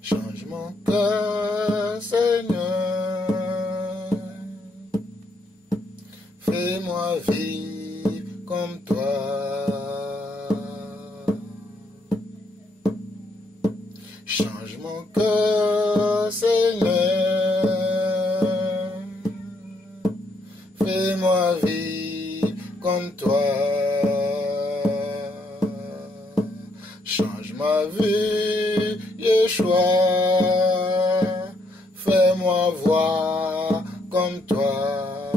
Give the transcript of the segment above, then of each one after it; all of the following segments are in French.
Change mon cœur, Seigneur. Fais-moi vivre comme toi. Change mon cœur, Seigneur. Fais-moi vivre comme toi. Change ma vie, Yeshua. Fais-moi voir comme toi.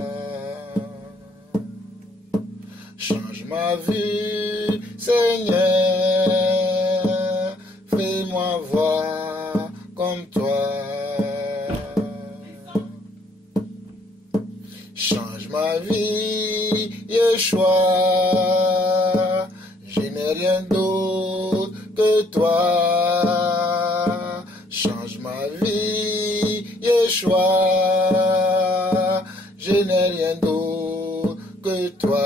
Change ma vie, Seigneur. Fais-moi voir comme toi. Change ma vie, Yeshua. Je n'ai rien d'autre que toi. Change ma vie, Yeshua. Je n'ai rien d'autre que toi.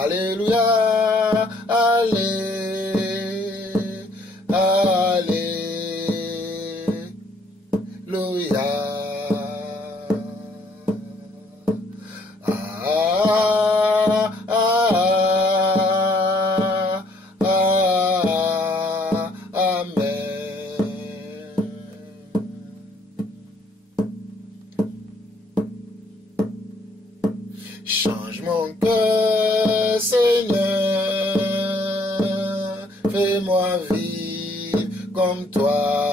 Alléluia, alléluia. Amen. Change mon cœur, Seigneur. Fais-moi vivre comme toi.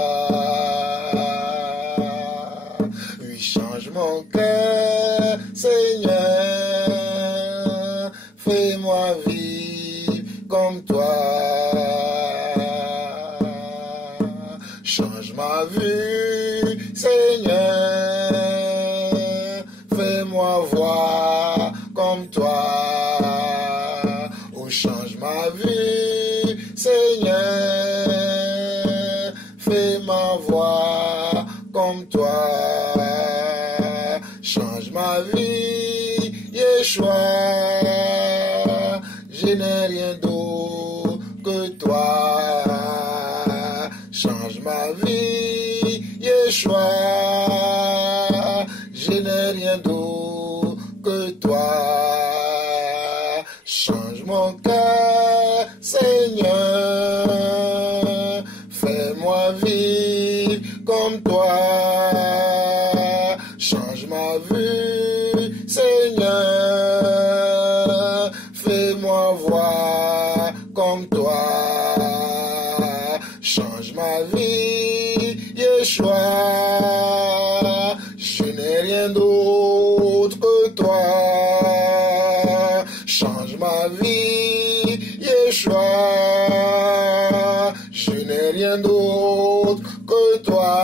Oui, change mon cœur, Seigneur. Fais-moi vivre comme toi. Change ma vie, Seigneur. Fais-moi voir comme toi. Oh, change ma vie, Seigneur. Fais-moi voir comme toi. Change ma vie, Yeshua. Je n'ai rien d'autre que toi. Change ma vie, Yeshua. Je n'ai rien d'autre que toi. Change mon cœur, Seigneur. Fais-moi vivre comme toi. Change ma vie, Seigneur. Fais-moi voir comme toi. Change ma vie, Yeshua. Je n'ai rien d'autre que toi. Change ma vie, Yeshua. Je n'ai rien d'autre que toi.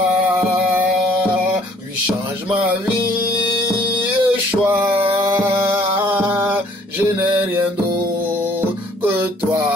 Oui, change ma vie, Yeshua. Je n'ai rien d'autre que toi.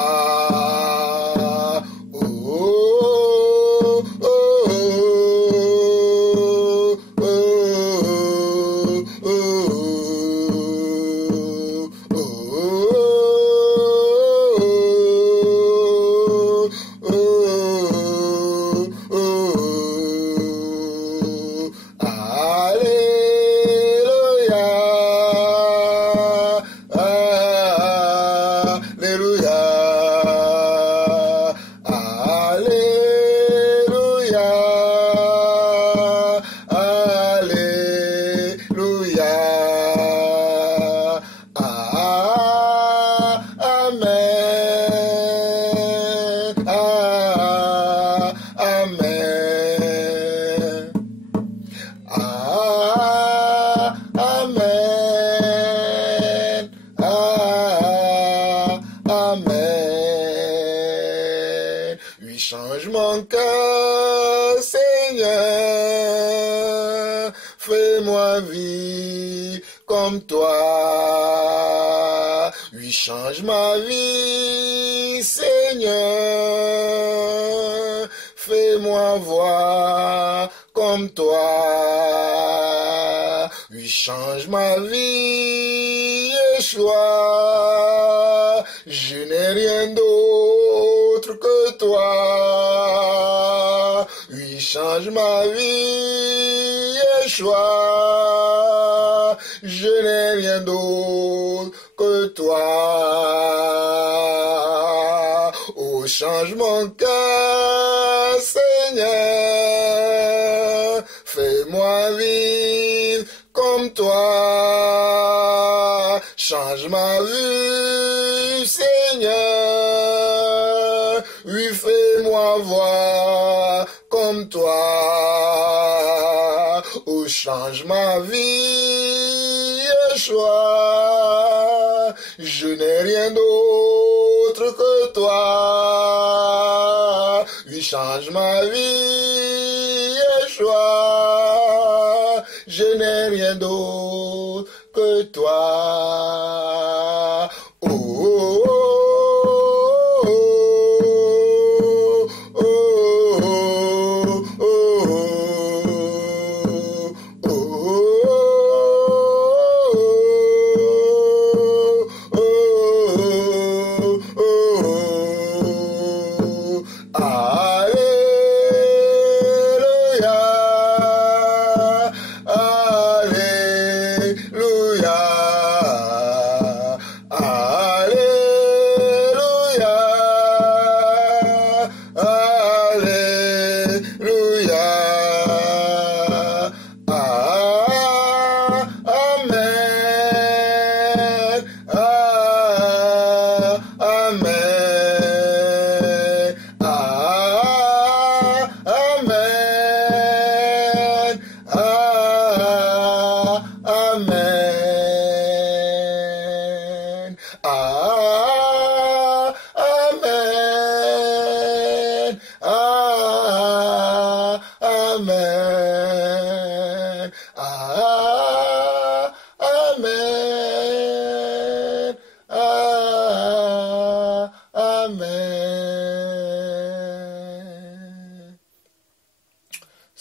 Change mon cœur, Seigneur, fais-moi vivre comme toi. Oui, change ma vie, vie, Seigneur. Fais-moi voir comme toi. Oui, change ma vie, Yeshua. Je n'ai rien d'autre que toi. Oui, change ma vie, Yeshua. Je n'ai rien d'autre que toi. Oh, change mon cœur, Seigneur. Fais-moi vivre comme toi. Change ma vue, Seigneur. Oui, fais-moi voir comme toi. Oh, change ma vie, Yeshua. Je n'ai rien d'autre que toi. Oui, change ma vie, Yeshua. Je n'ai rien d'autre que toi. Oh, oh, oh, oh, oh, oh,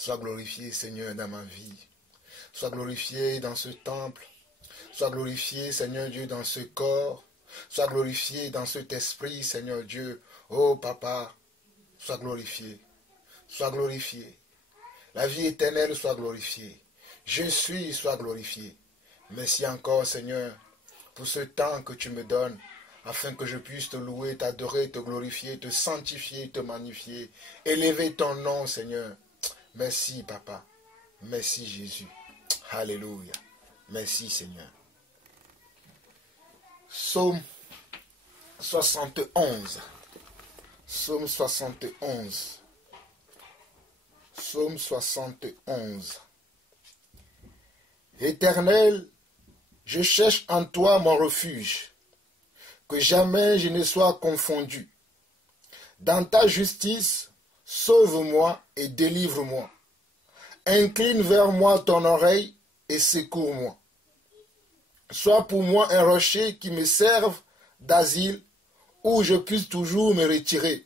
Sois glorifié, Seigneur, dans ma vie. Sois glorifié dans ce temple. Sois glorifié, Seigneur Dieu, dans ce corps. Sois glorifié dans cet esprit, Seigneur Dieu. Oh, Papa, sois glorifié. Sois glorifié. La vie éternelle soit glorifiée. Je suis, sois glorifié. Merci encore, Seigneur, pour ce temps que tu me donnes, afin que je puisse te louer, t'adorer, te glorifier, te sanctifier, te magnifier, élever ton nom, Seigneur. Merci, Papa. Merci, Jésus. Alléluia. Merci, Seigneur. Psaume 71. Psaume 71. Psaume 71. Éternel, je cherche en toi mon refuge, que jamais je ne sois confondu. Dans ta justice, sauve-moi et délivre-moi. Incline vers moi ton oreille et secours-moi. Sois pour moi un rocher qui me serve d'asile, où je puisse toujours me retirer.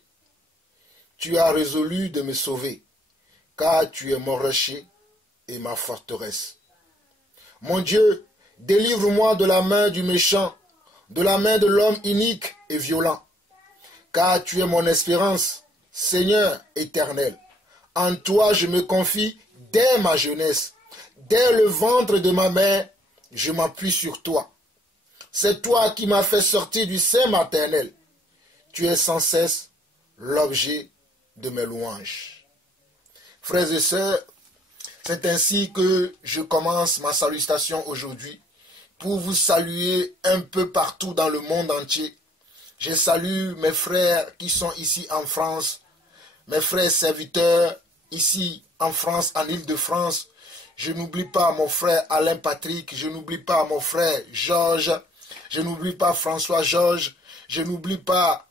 Tu as résolu de me sauver, car tu es mon rocher et ma forteresse. Mon Dieu, délivre-moi de la main du méchant, de la main de l'homme inique et violent, car tu es mon espérance, Seigneur éternel. En toi je me confie dès ma jeunesse. Dès le ventre de ma mère, je m'appuie sur toi. C'est toi qui m'as fait sortir du sein maternel. Tu es sans cesse l'objet de mes louanges. Frères et sœurs, c'est ainsi que je commence ma salutation aujourd'hui pour vous saluer un peu partout dans le monde entier. Je salue mes frères qui sont ici en France, mes frères serviteurs ici en France, en Île-de-France. Je n'oublie pas mon frère Alain Patrick, je n'oublie pas mon frère Georges, je n'oublie pas François Georges, je n'oublie pas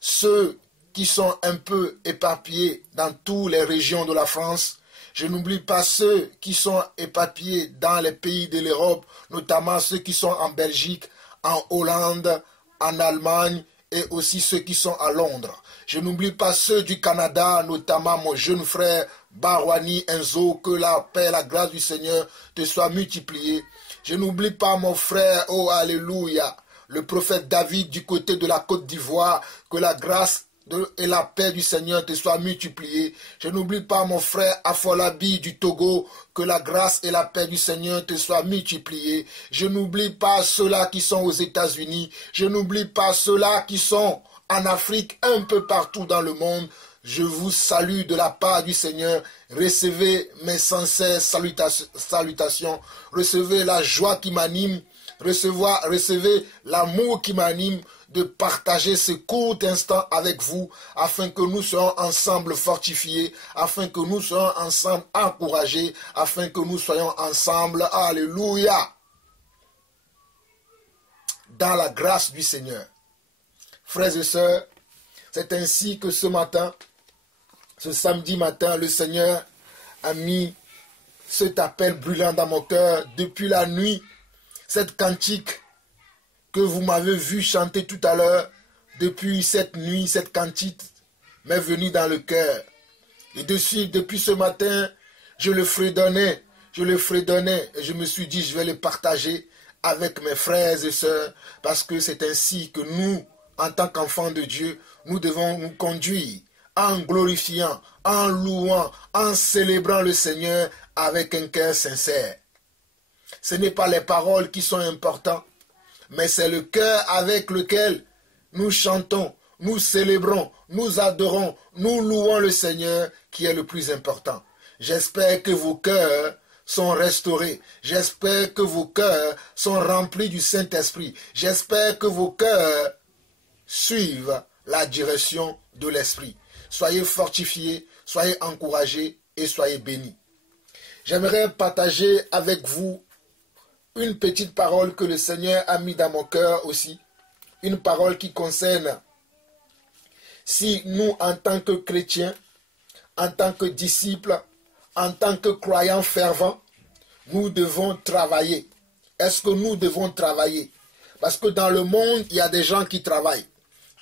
ceux qui sont un peu éparpillés dans toutes les régions de la France. Je n'oublie pas ceux qui sont éparpillés dans les pays de l'Europe, notamment ceux qui sont en Belgique, en Hollande, en Allemagne et aussi ceux qui sont à Londres. Je n'oublie pas ceux du Canada, notamment mon jeune frère Barwani Enzo, que la paix, la grâce du Seigneur te soit multipliée. Je n'oublie pas mon frère, oh alléluia, le prophète David du côté de la Côte d'Ivoire, que la grâce et la paix du Seigneur te soit multipliée. Je n'oublie pas mon frère Afolabi du Togo, que la grâce et la paix du Seigneur te soient multipliées. Je n'oublie pas ceux-là qui sont aux États-Unis. Je n'oublie pas ceux-là qui sont en Afrique, un peu partout dans le monde. Je vous salue de la part du Seigneur. Recevez mes sincères salutations. Recevez la joie qui m'anime. Recevez l'amour qui m'anime de partager ce court instant avec vous, afin que nous soyons ensemble fortifiés, afin que nous soyons ensemble encouragés, afin que nous soyons ensemble, alléluia, dans la grâce du Seigneur. Frères et sœurs, c'est ainsi que ce matin, ce samedi matin, le Seigneur a mis cet appel brûlant dans mon cœur depuis la nuit, cette cantique que vous m'avez vu chanter tout à l'heure, depuis cette nuit, cette cantique m'est venue dans le cœur. Et depuis ce matin, je le fredonnais, et je me suis dit, je vais le partager avec mes frères et sœurs, parce que c'est ainsi que nous, en tant qu'enfants de Dieu, nous devons nous conduire en glorifiant, en louant, en célébrant le Seigneur avec un cœur sincère. Ce n'est pas les paroles qui sont importantes, mais c'est le cœur avec lequel nous chantons, nous célébrons, nous adorons, nous louons le Seigneur qui est le plus important. J'espère que vos cœurs sont restaurés. J'espère que vos cœurs sont remplis du Saint-Esprit. J'espère que vos cœurs suivent la direction de l'Esprit. Soyez fortifiés, soyez encouragés et soyez bénis. J'aimerais partager avec vous une petite parole que le Seigneur a mis dans mon cœur aussi. Une parole qui concerne si nous, en tant que chrétiens, en tant que disciples, en tant que croyants fervents, nous devons travailler. Est-ce que nous devons travailler? Parce que dans le monde, il y a des gens qui travaillent.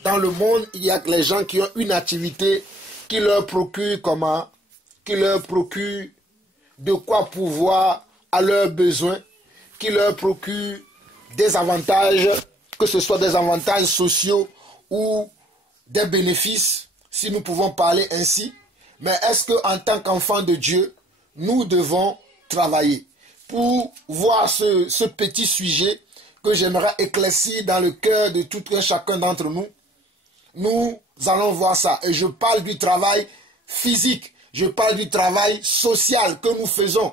Dans le monde, il y a les gens qui ont une activité qui leur procure comment? Qui leur procure de quoi pouvoir à leurs besoins, qui leur procure des avantages, que ce soit des avantages sociaux ou des bénéfices, si nous pouvons parler ainsi. Mais est-ce qu'en tant qu'enfants de Dieu, nous devons travailler? Pour voir ce petit sujet que j'aimerais éclaircir dans le cœur de tout un chacun d'entre nous, nous allons voir ça. Et je parle du travail physique, je parle du travail social que nous faisons.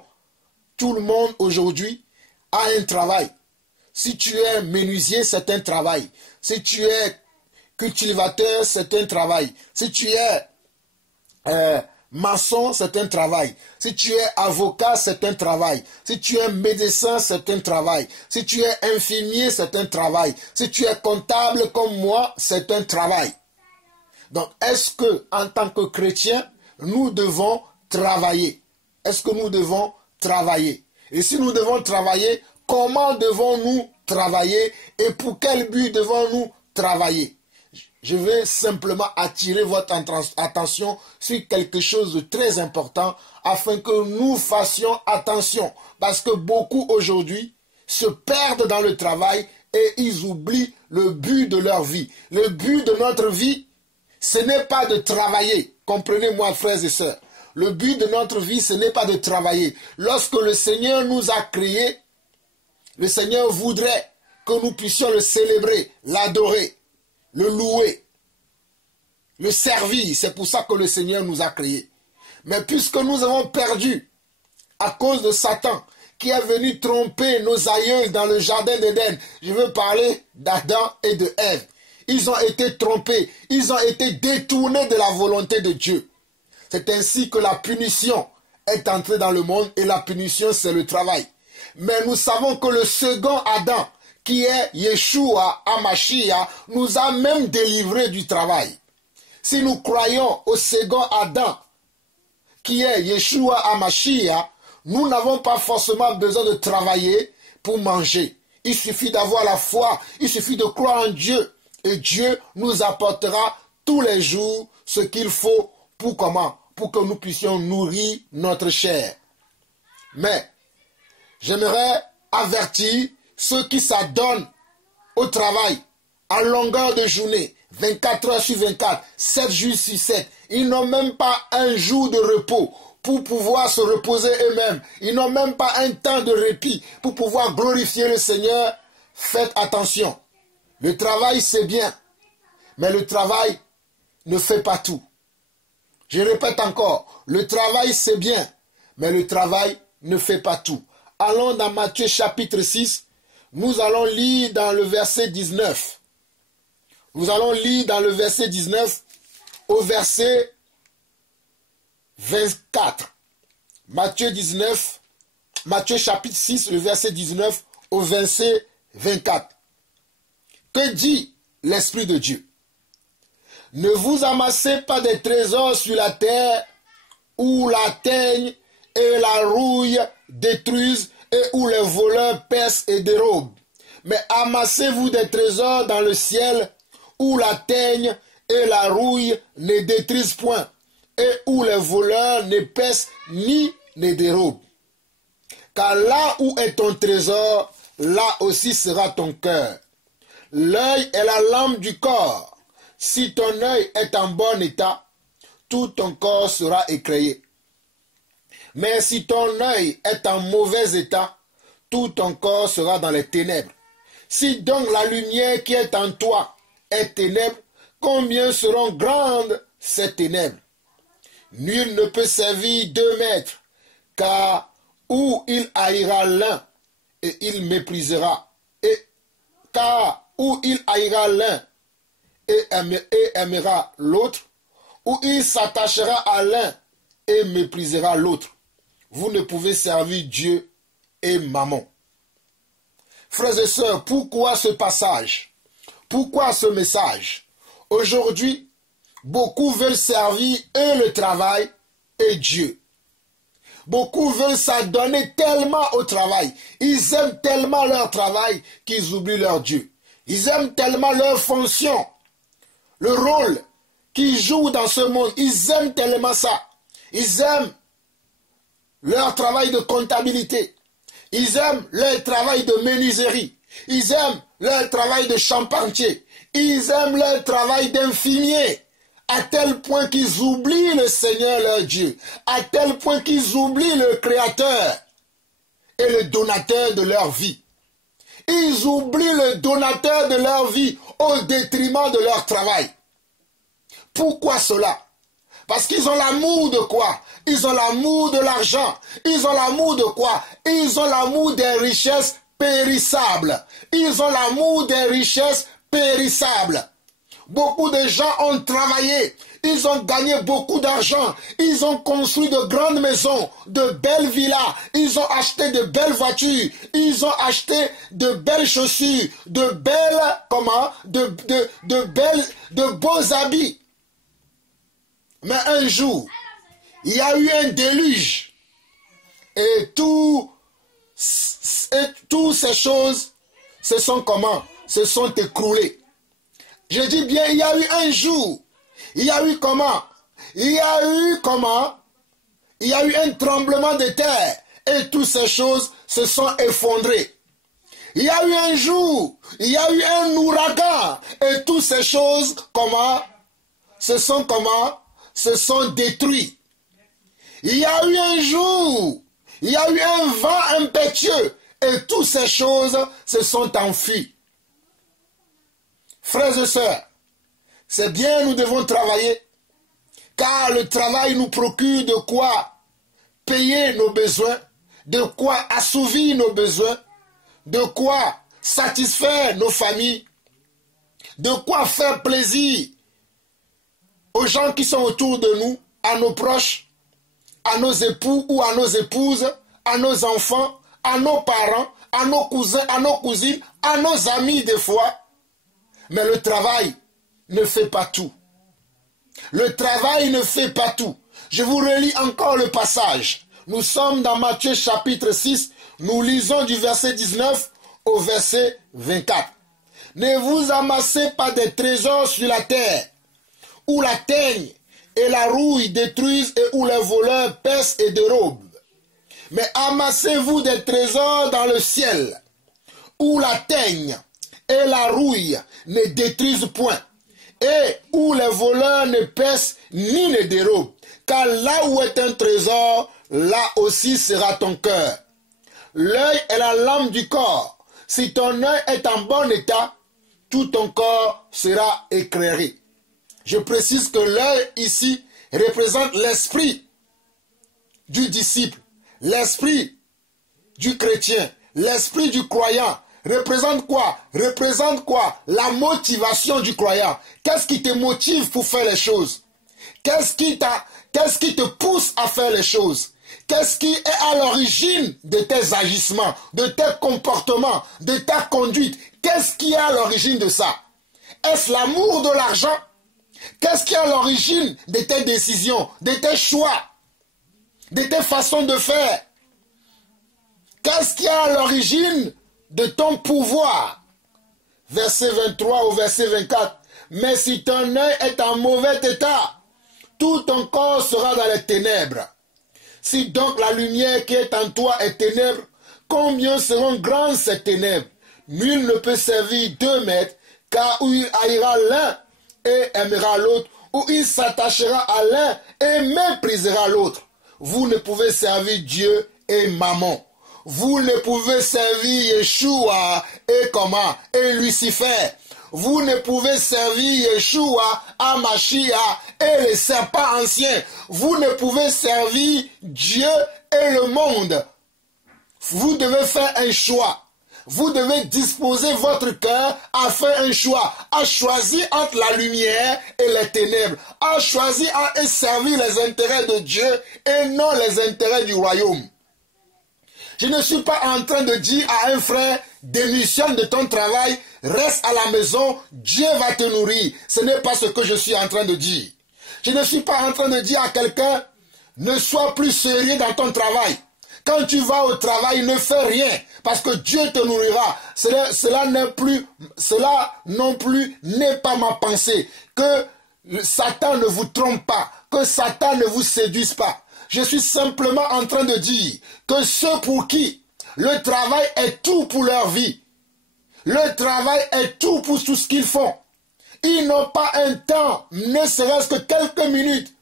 Tout le monde aujourd'hui a un travail. Si tu es menuisier, c'est un travail. Si tu es cultivateur, c'est un travail. Si tu es maçon, c'est un travail. Si tu es avocat, c'est un travail. Si tu es médecin, c'est un travail. Si tu es infirmier, c'est un travail. Si tu es comptable comme moi, c'est un travail. Donc, est-ce que, en tant que chrétien, nous devons travailler? Est-ce que nous devons travailler? Et si nous devons travailler, comment devons-nous travailler et pour quel but devons-nous travailler? Je vais simplement attirer votre attention sur quelque chose de très important afin que nous fassions attention. Parce que beaucoup aujourd'hui se perdent dans le travail et ils oublient le but de leur vie. Le but de notre vie, ce n'est pas de travailler. Comprenez-moi, frères et sœurs. Le but de notre vie, ce n'est pas de travailler. Lorsque le Seigneur nous a créés, le Seigneur voudrait que nous puissions le célébrer, l'adorer, le louer, le servir. C'est pour ça que le Seigneur nous a créés. Mais puisque nous avons perdu à cause de Satan, qui est venu tromper nos aïeux dans le jardin d'Éden, je veux parler d'Adam et de Ève. Ils ont été trompés, ils ont été détournés de la volonté de Dieu. C'est ainsi que la punition est entrée dans le monde et la punition, c'est le travail. Mais nous savons que le second Adam, qui est Yeshua HaMashiach, nous a même délivrés du travail. Si nous croyons au second Adam, qui est Yeshua HaMashiach, nous n'avons pas forcément besoin de travailler pour manger. Il suffit d'avoir la foi, il suffit de croire en Dieu Et Dieu nous apportera tous les jours ce qu'il faut pour comment? Pour que nous puissions nourrir notre chair. Mais j'aimerais avertir ceux qui s'adonnent au travail à longueur de journée, 24 heures sur 24, 7 jours sur 7. Ils n'ont même pas un jour de repos pour pouvoir se reposer eux-mêmes. Ils n'ont même pas un temps de répit pour pouvoir glorifier le Seigneur. Faites attention. Le travail, c'est bien, mais le travail ne fait pas tout. Je répète encore, le travail, c'est bien, mais le travail ne fait pas tout. Allons dans Matthieu chapitre 6, nous allons lire dans le verset 19. Nous allons lire dans le verset 19 au verset 24. Matthieu chapitre 6, le verset 19 au verset 24. Que dit l'Esprit de Dieu? Ne vous amassez pas des trésors sur la terre où la teigne et la rouille détruisent et où les voleurs percent et dérobent. Mais amassez-vous des trésors dans le ciel où la teigne et la rouille ne détruisent point et où les voleurs ne percent ni ne dérobent. Car là où est ton trésor, là aussi sera ton cœur. L'œil est la lampe du corps. Si ton œil est en bon état, tout ton corps sera éclairé. Mais si ton œil est en mauvais état, tout ton corps sera dans les ténèbres. Si donc la lumière qui est en toi est ténèbre, combien seront grandes ces ténèbres? Nul ne peut servir 2 maîtres, car où il haïra l'un, et il méprisera, car où il haïra l'un, et aimera l'autre, ou il s'attachera à l'un et méprisera l'autre. Vous ne pouvez servir Dieu et Mammon. Frères et sœurs, pourquoi ce passage? Pourquoi ce message? Aujourd'hui, beaucoup veulent servir et le travail et Dieu. Beaucoup veulent s'adonner tellement au travail. Ils aiment tellement leur travail qu'ils oublient leur Dieu. Ils aiment tellement leur fonction. Le rôle qu'ils jouent dans ce monde, ils aiment tellement ça. Ils aiment leur travail de comptabilité. Ils aiment leur travail de menuiserie. Ils aiment leur travail de charpentier. Ils aiment leur travail d'infirmier. À tel point qu'ils oublient le Seigneur leur Dieu. À tel point qu'ils oublient le Créateur et le donateur de leur vie. Ils oublient le donateur de leur vie au détriment de leur travail. Pourquoi cela? Parce qu'ils ont l'amour de quoi? Ils ont l'amour de l'argent. Ils ont l'amour de quoi? Ils ont l'amour des richesses périssables. Ils ont l'amour des richesses périssables. Beaucoup de gens ont travaillé. Ils ont gagné beaucoup d'argent. Ils ont construit de grandes maisons, de belles villas. Ils ont acheté de belles voitures. Ils ont acheté de belles chaussures, de belles, de beaux habits. Mais un jour, il y a eu un déluge. Et toutes ces choses se sont se sont écroulées. Je dis bien, il y a eu un jour. Il y a eu Il y a eu un tremblement de terre. Et toutes ces choses se sont effondrées. Il y a eu un jour. Il y a eu un ouragan. Et toutes ces choses, se sont détruites. Il y a eu un jour. Il y a eu un vent impétueux. Et toutes ces choses se sont enfuies. Frères et sœurs, c'est bien, nous devons travailler, car le travail nous procure de quoi payer nos besoins, de quoi assouvir nos besoins, de quoi satisfaire nos familles, de quoi faire plaisir aux gens qui sont autour de nous, à nos proches, à nos époux ou à nos épouses, à nos enfants, à nos parents, à nos cousins, à nos cousines, à nos amis des fois. Mais le travail ne fait pas tout. Le travail ne fait pas tout. Je vous relis encore le passage. Nous sommes dans Matthieu chapitre 6. Nous lisons du verset 19 au verset 24. Ne vous amassez pas des trésors sur la terre, où la teigne et la rouille détruisent et où les voleurs percent et dérobent. Mais amassez-vous des trésors dans le ciel, où la teigne et la rouille ne détruisent point, et où les voleurs ne percent ni ne dérobent. Car là où est un trésor, là aussi sera ton cœur. L'œil est la lampe du corps. Si ton œil est en bon état, tout ton corps sera éclairé. Je précise que l'œil ici représente l'esprit du disciple, l'esprit du chrétien, l'esprit du croyant. Représente quoi? Représente quoi? La motivation du croyant. Qu'est-ce qui te motive pour faire les choses? Qu'est-ce qui te pousse à faire les choses? Qu'est-ce qui est à l'origine de tes agissements, de tes comportements, de ta conduite? Qu'est-ce qui est à l'origine de ça? Est-ce l'amour de l'argent? Qu'est-ce qui est à l'origine de tes décisions, de tes choix, de tes façons de faire? Qu'est-ce qui est à l'origine de ton pouvoir? Verset 23 au verset 24. Mais si ton œil est en mauvais état, tout ton corps sera dans les ténèbres. Si donc la lumière qui est en toi est ténèbres, combien seront grandes ces ténèbres? Nul ne peut servir 2 maîtres, car où il haïra l'un et aimera l'autre, ou il s'attachera à l'un et méprisera l'autre. Vous ne pouvez servir Dieu et Mammon. Vous ne pouvez servir Yeshua et comment? Et Lucifer. Vous ne pouvez servir Yeshua, Amashia et les serpents anciens. Vous ne pouvez servir Dieu et le monde. Vous devez faire un choix. Vous devez disposer votre cœur à faire un choix, à choisir entre la lumière et les ténèbres, à choisir et servir les intérêts de Dieu et non les intérêts du royaume. Je ne suis pas en train de dire à un frère, démissionne de ton travail, reste à la maison, Dieu va te nourrir. Ce n'est pas ce que je suis en train de dire. Je ne suis pas en train de dire à quelqu'un, ne sois plus sérieux dans ton travail. Quand tu vas au travail, ne fais rien, parce que Dieu te nourrira. Cela non plus n'est pas ma pensée. Que Satan ne vous trompe pas, que Satan ne vous séduise pas. Je suis simplement en train de dire que ceux pour qui le travail est tout pour leur vie, le travail est tout pour tout ce qu'ils font, ils n'ont pas un temps, ne serait-ce que quelques minutes,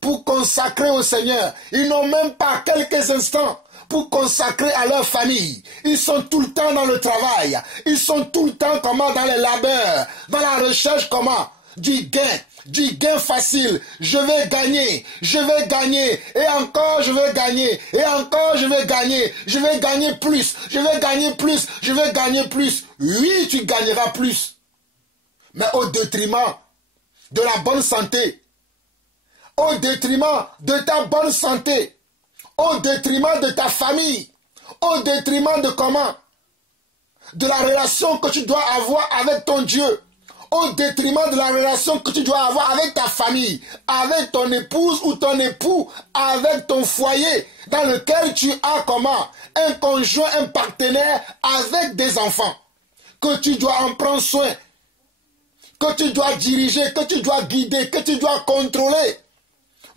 pour consacrer au Seigneur. Ils n'ont même pas quelques instants pour consacrer à leur famille. Ils sont tout le temps dans le travail. Ils sont tout le temps comment dans les labeurs, dans la recherche comment du gain facile. Je vais gagner, et encore je vais gagner, et encore je vais gagner plus, je vais gagner plus. Oui, tu gagneras plus, mais au détriment de la bonne santé, au détriment de ta bonne santé, au détriment de ta famille, au détriment de comment? De la relation que tu dois avoir avec ton Dieu, au détriment de la relation que tu dois avoir avec ta famille, avec ton épouse ou ton époux, avec ton foyer, dans lequel tu as comment? Un conjoint, un partenaire avec des enfants, que tu dois en prendre soin, que tu dois diriger, que tu dois guider, que tu dois contrôler.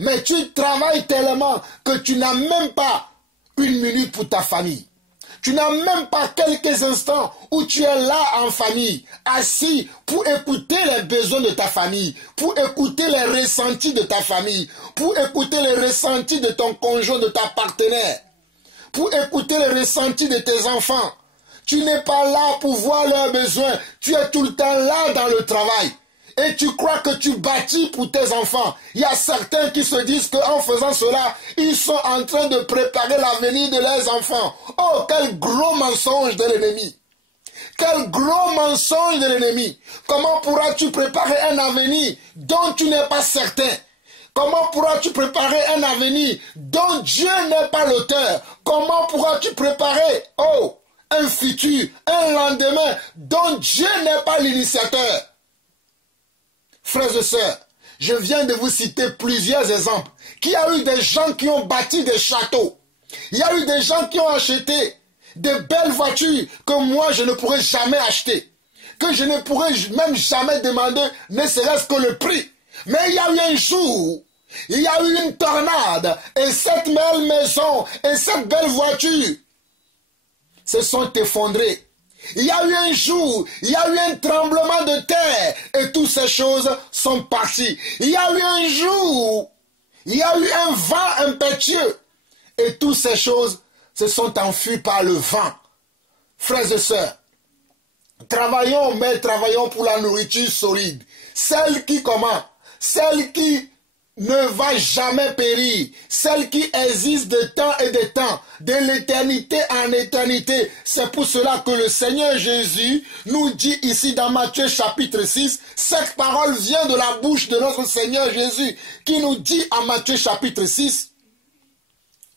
Mais tu travailles tellement que tu n'as même pas 1 minute pour ta famille. Tu n'as même pas quelques instants où tu es là en famille, assis pour écouter les besoins de ta famille, pour écouter les ressentis de ta famille, pour écouter les ressentis de ton conjoint, de ta partenaire, pour écouter les ressentis de tes enfants. Tu n'es pas là pour voir leurs besoins. Tu es tout le temps là dans le travail. Et tu crois que tu bâtis pour tes enfants. Il y a certains qui se disent qu'en faisant cela, ils sont en train de préparer l'avenir de leurs enfants. Oh, quel gros mensonge de l'ennemi. Quel gros mensonge de l'ennemi. Comment pourras-tu préparer un avenir dont tu n'es pas certain? Comment pourras-tu préparer un avenir dont Dieu n'est pas l'auteur? Comment pourras-tu préparer, un futur, un lendemain dont Dieu n'est pas l'initiateur? Frères et sœurs, je viens de vous citer plusieurs exemples. Qu'il y a eu des gens qui ont bâti des châteaux. Il y a eu des gens qui ont acheté de belles voitures que moi je ne pourrais jamais acheter. que je ne pourrais même jamais demander, ne serait-ce que le prix. Mais il y a eu un jour, il y a eu une tornade, et cette belle maison, et cette belle voiture se sont effondrées. Il y a eu un jour, il y a eu un tremblement de terre, et toutes ces choses sont parties. Il y a eu un jour, il y a eu un vent impétueux, et toutes ces choses se sont enfuies par le vent. Frères et sœurs, travaillons, mais travaillons pour la nourriture solide. Celle qui comment? Celle qui ne va jamais périr. Celle qui existe de temps et de temps, de l'éternité en éternité. C'est pour cela que le Seigneur Jésus nous dit ici dans Matthieu chapitre 6, cette parole vient de la bouche de notre Seigneur Jésus, qui nous dit en Matthieu chapitre 6,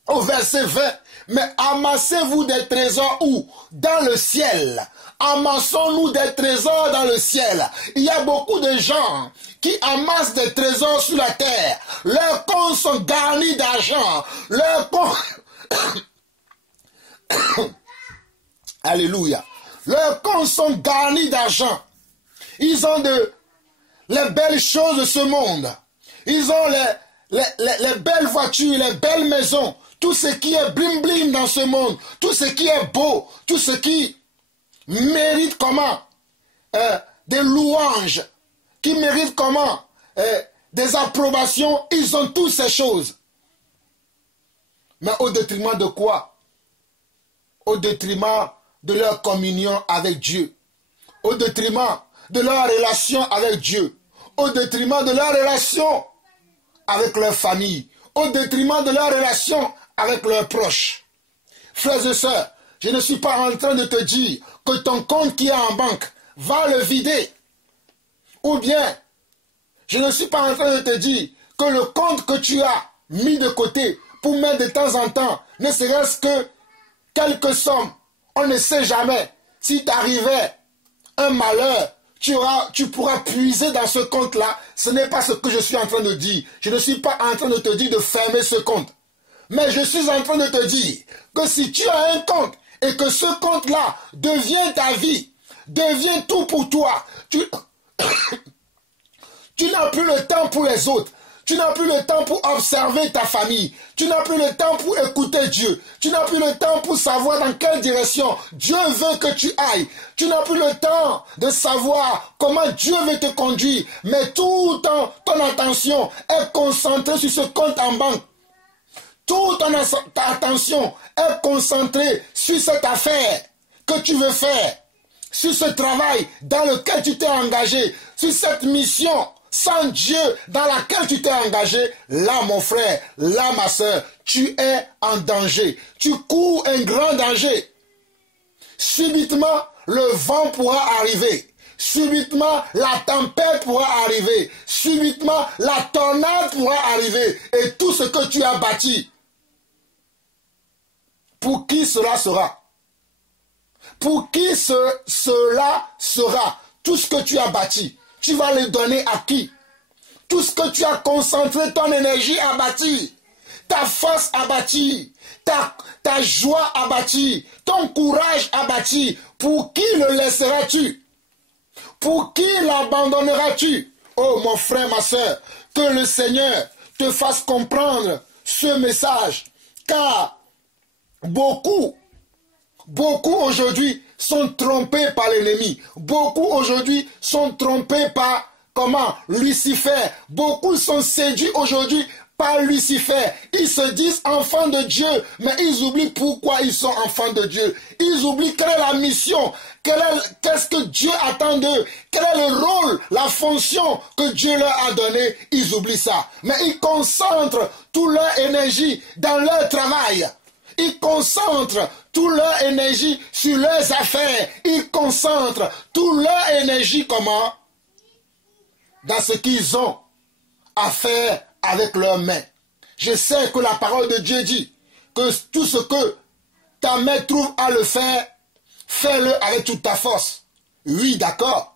au verset 20, mais amassez-vous des trésors où? Dans le ciel. Amassons-nous des trésors dans le ciel. Il y a beaucoup de gens qui amassent des trésors sur la terre. Leurs comptes sont garnis d'argent. Leurs comptes... Alléluia. Leurs comptes sont garnis d'argent. Ils ont les belles choses de ce monde. Ils ont les belles voitures, les belles maisons. Tout ce qui est bling bling dans ce monde. Tout ce qui est beau. Tout ce qui mérite comment des louanges, qui méritent comment des approbations. Ils ont toutes ces choses. Mais au détriment de quoi? Au détriment de leur communion avec Dieu. Au détriment de leur relation avec Dieu. Au détriment de leur relation avec leur famille. Au détriment de leur relation avec leurs proches. Frères et sœurs, je ne suis pas en train de te dire que ton compte qui est en banque va le vider. Ou bien, je ne suis pas en train de te dire que le compte que tu as mis de côté pour mettre de temps en temps, ne serait-ce que quelques sommes, on ne sait jamais. Si t'arrivait un malheur, tu pourras puiser dans ce compte-là. Ce n'est pas ce que je suis en train de dire. Je ne suis pas en train de te dire de fermer ce compte. Mais je suis en train de te dire que si tu as un compte et que ce compte-là devient ta vie, devient tout pour toi, tu n'as plus le temps pour les autres. Tu n'as plus le temps pour observer ta famille. Tu n'as plus le temps pour écouter Dieu. Tu n'as plus le temps pour savoir dans quelle direction Dieu veut que tu ailles. Tu n'as plus le temps de savoir comment Dieu veut te conduire. Mais toute ton attention est concentrée sur ce compte en banque. Toute ton attention est concentrée sur cette affaire que tu veux faire. Sur ce travail dans lequel tu t'es engagé. Sur cette mission sans Dieu dans laquelle tu t'es engagé, là mon frère, là ma soeur, tu es en danger. Tu cours un grand danger. Subitement, le vent pourra arriver. Subitement, la tempête pourra arriver. Subitement, la tornade pourra arriver. Et tout ce que tu as bâti, pour qui cela sera? Pour qui cela sera? Tout ce que tu as bâti, tu vas le donner à qui? Tout ce que tu as concentré ton énergie à bâtir, ta force à bâtir, ta joie à bâtir, ton courage à bâtir, pour qui le laisseras-tu? Pour qui l'abandonneras-tu? Oh mon frère, ma soeur, que le Seigneur te fasse comprendre ce message, car beaucoup aujourd'hui sont trompés par l'ennemi. Beaucoup aujourd'hui sont trompés par, Lucifer. Beaucoup sont séduits aujourd'hui par Lucifer. Ils se disent enfants de Dieu, mais ils oublient pourquoi ils sont enfants de Dieu. Ils oublient quelle est la mission, qu'est-ce que Dieu attend d'eux, quel est le rôle, la fonction que Dieu leur a donnée. Ils oublient ça. Mais ils concentrent toute leur énergie dans leur travail. Ils concentrent toute leur énergie sur leurs affaires. Ils concentrent toute leur énergie comment? Dans ce qu'ils ont à faire avec leurs mains. Je sais que la parole de Dieu dit que tout ce que ta main trouve à le faire, fais-le avec toute ta force. Oui, d'accord.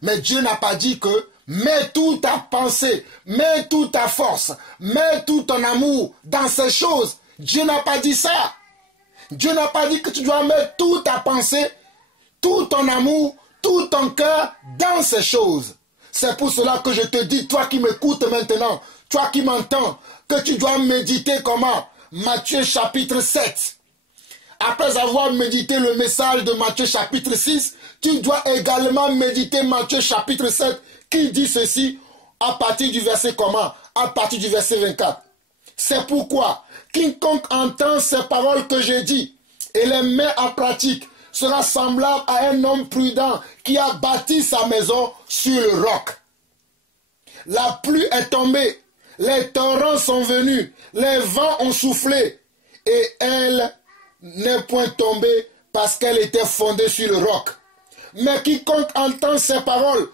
Mais Dieu n'a pas dit que mets toute ta pensée, mets toute ta force, mets tout ton amour dans ces choses. Dieu n'a pas dit ça. Dieu n'a pas dit que tu dois mettre toute ta pensée, tout ton amour, tout ton cœur dans ces choses. C'est pour cela que je te dis, toi qui m'écoutes maintenant, toi qui m'entends, que tu dois méditer comment? Matthieu chapitre 7. Après avoir médité le message de Matthieu chapitre 6, tu dois également méditer Matthieu chapitre 7 qui dit ceci à partir du verset comment? À partir du verset 24. C'est pourquoi quiconque entend ces paroles que j'ai dit et les met en pratique sera semblable à un homme prudent qui a bâti sa maison sur le roc. La pluie est tombée, les torrents sont venus, les vents ont soufflé et elle n'est point tombée parce qu'elle était fondée sur le roc. Mais quiconque entend ces paroles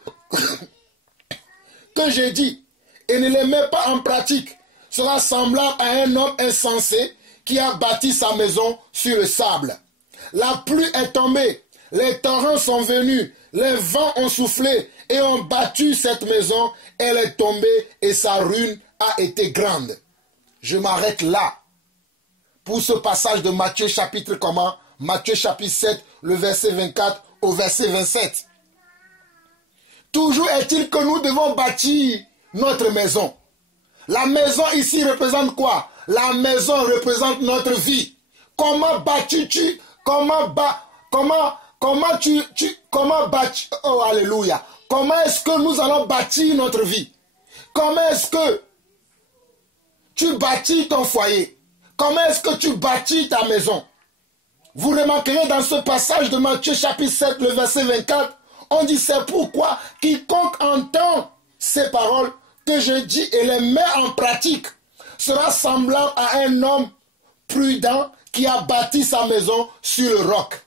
que j'ai dit et ne les met pas en pratique sera semblable à un homme insensé qui a bâti sa maison sur le sable. La pluie est tombée, les torrents sont venus, les vents ont soufflé et ont battu cette maison, elle est tombée et sa ruine a été grande. Je m'arrête là pour ce passage de Matthieu chapitre comment? Matthieu chapitre 7, le verset 24 au verset 27. Toujours est-il que nous devons bâtir notre maison. La maison ici représente quoi? La maison représente notre vie. Comment bâtis-tu? Comment bâtis? Oh, alléluia. Comment est-ce que nous allons bâtir notre vie? Comment est-ce que tu bâtis ton foyer? Comment est-ce que tu bâtis ta maison? Vous remarquerez dans ce passage de Matthieu chapitre 7, le verset 24, on dit c'est pourquoi quiconque entend ces paroles que je dis et les met en pratique sera semblable à un homme prudent qui a bâti sa maison sur le roc.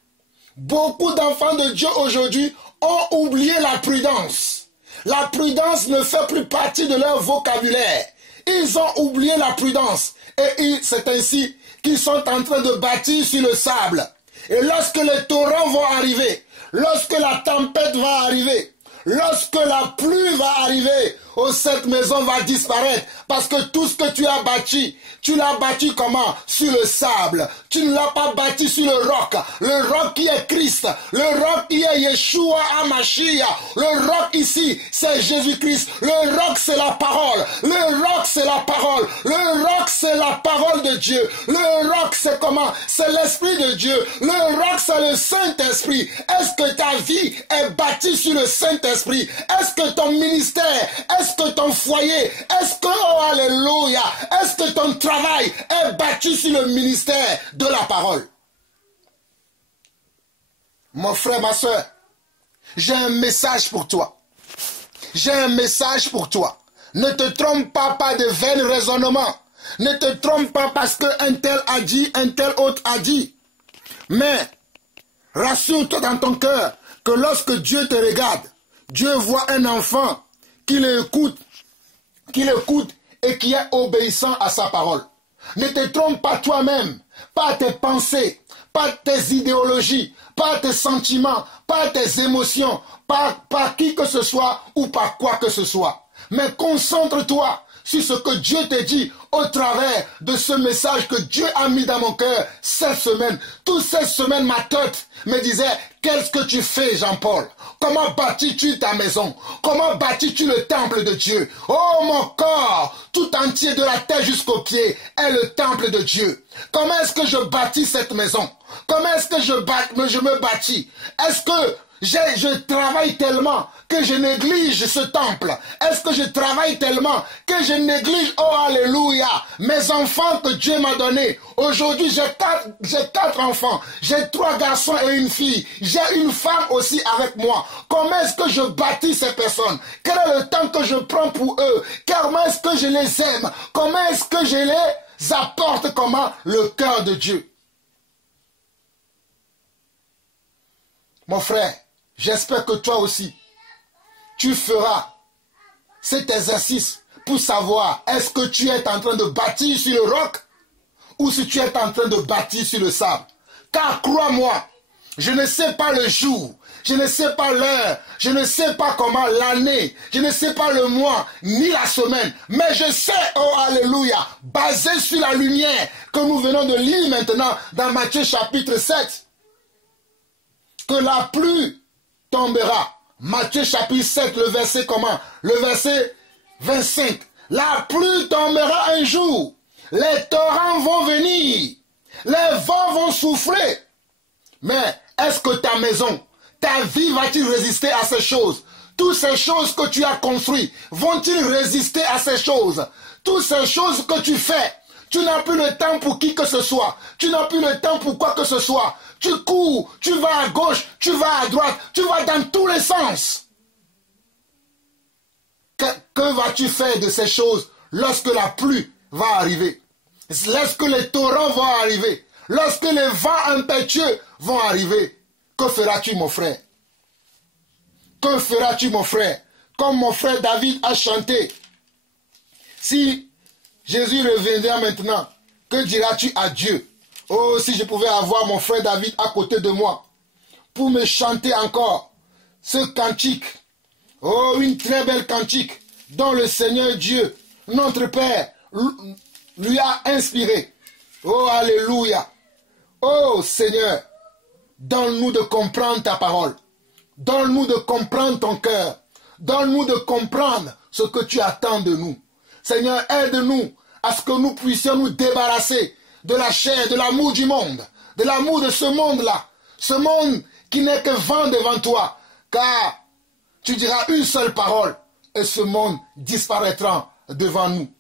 Beaucoup d'enfants de Dieu aujourd'hui ont oublié la prudence. La prudence ne fait plus partie de leur vocabulaire. Ils ont oublié la prudence. Et c'est ainsi qu'ils sont en train de bâtir sur le sable. Et lorsque les torrents vont arriver, lorsque la tempête va arriver, lorsque la pluie va arriver, oh, cette maison va disparaître. Parce que tout ce que tu as bâti, tu l'as bâti comment? Sur le sable. Tu ne l'as pas bâti sur le roc. Le roc qui est Christ. Le roc qui est Yeshua HaMashiach. Le roc ici, c'est Jésus-Christ. Le roc, c'est la parole. Le roc, c'est la parole. Le roc, c'est la parole de Dieu. Le roc, c'est comment? C'est l'Esprit de Dieu. Le roc, c'est le Saint-Esprit. Est-ce que ta vie est bâtie sur le Saint-Esprit? Est-ce que ton ministère, est-ce que ton foyer, est-ce que, oh alléluia, est-ce que ton travail est bâti sur le ministère de la parole? Mon frère, ma soeur, j'ai un message pour toi. J'ai un message pour toi. Ne te trompe pas de vains raisonnements. Ne te trompe pas parce qu'un tel a dit, un tel autre a dit. Mais rassure-toi dans ton cœur que lorsque Dieu te regarde, Dieu voit un enfant qui l'écoute et qui est obéissant à sa parole. Ne te trompe pas toi-même, pas tes pensées, pas tes idéologies, pas tes sentiments, pas tes émotions, pas qui que ce soit ou par quoi que ce soit. Mais concentre-toi sur ce que Dieu te dit au travers de ce message que Dieu a mis dans mon cœur cette semaine. Toute cette semaine, ma tête me disait, qu'est-ce que tu fais, Jean-Paul? Comment bâtis-tu ta maison? Comment bâtis-tu le temple de Dieu? Oh, mon corps, tout entier de la tête jusqu'aux pieds, est le temple de Dieu. Comment est-ce que je bâtis cette maison? Comment est-ce que je me bâtis? Est-ce que je travaille tellement que je néglige ce temple? Est-ce que je travaille tellement que je néglige, oh alléluia, mes enfants que Dieu m'a donnés? Aujourd'hui, j'ai quatre enfants. J'ai 3 garçons et une fille. J'ai une femme aussi avec moi. Comment est-ce que je bâtis ces personnes? Quel est le temps que je prends pour eux? Comment est-ce que je les aime? Comment est-ce que je les apporte? Comment? Le cœur de Dieu. Mon frère, j'espère que toi aussi, tu feras cet exercice pour savoir est-ce que tu es en train de bâtir sur le roc ou si tu es en train de bâtir sur le sable. Car crois-moi, je ne sais pas le jour, je ne sais pas l'heure, je ne sais pas comment l'année, je ne sais pas le mois, ni la semaine, mais je sais, oh alléluia, basé sur la lumière que nous venons de lire maintenant dans Matthieu chapitre 7, que la pluie tombera. Matthieu chapitre 7, le verset comment? Le verset 25. La pluie tombera un jour. Les torrents vont venir. Les vents vont souffler. Mais est-ce que ta maison, ta vie va-t-il résister à ces choses? Toutes ces choses que tu as construites, vont-ils résister à ces choses? Toutes ces choses que tu fais, tu n'as plus le temps pour qui que ce soit. Tu n'as plus le temps pour quoi que ce soit. Tu cours, tu vas à gauche, tu vas à droite, tu vas dans tous les sens. Que vas-tu faire de ces choses lorsque la pluie va arriver? Lorsque les torrents vont arriver? Lorsque les vents impétueux vont arriver? Que feras-tu, mon frère? Que feras-tu, mon frère? Comme mon frère David a chanté. Si Jésus reviendra maintenant, que diras-tu à Dieu? Oh, si je pouvais avoir mon frère David à côté de moi pour me chanter encore ce cantique. Oh, une très belle cantique dont le Seigneur Dieu, notre Père, lui a inspiré. Oh, alléluia. Oh, Seigneur, donne-nous de comprendre ta parole. Donne-nous de comprendre ton cœur. Donne-nous de comprendre ce que tu attends de nous. Seigneur, aide-nous à ce que nous puissions nous débarrasser de la chair, de l'amour du monde, de l'amour de ce monde-là. Ce monde qui n'est que vent devant toi. Car tu diras une seule parole et ce monde disparaîtra devant nous.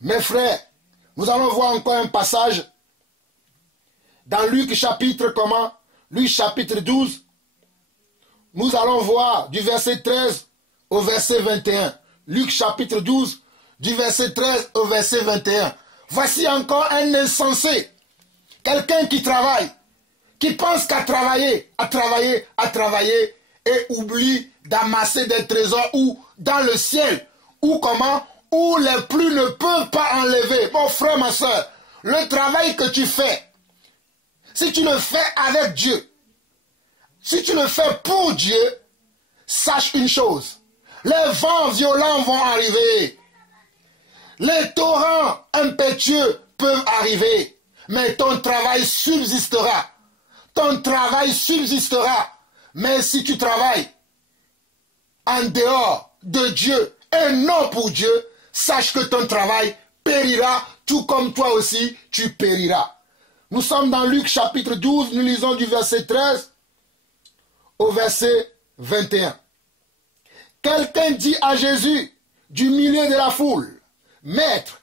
Mes frères, nous allons voir encore un passage dans Luc chapitre comment? Luc chapitre 12. Nous allons voir du verset 13 au verset 21. Luc chapitre 12, du verset 13 au verset 21. Voici encore un insensé. Quelqu'un qui travaille, qui pense qu'à travailler, à travailler, à travailler, et oublie d'amasser des trésors ou dans le ciel, ou comment, où les pluies ne peuvent pas enlever. Mon frère, ma soeur, le travail que tu fais, si tu le fais avec Dieu, si tu le fais pour Dieu, sache une chose, les vents violents vont arriver, les torrents impétueux peuvent arriver, mais ton travail subsistera. Ton travail subsistera. Mais si tu travailles en dehors de Dieu et non pour Dieu, sache que ton travail périra, tout comme toi aussi tu périras. Nous sommes dans Luc chapitre 12, nous lisons du verset 13 au verset 21. Quelqu'un dit à Jésus du milieu de la foule, « Maître,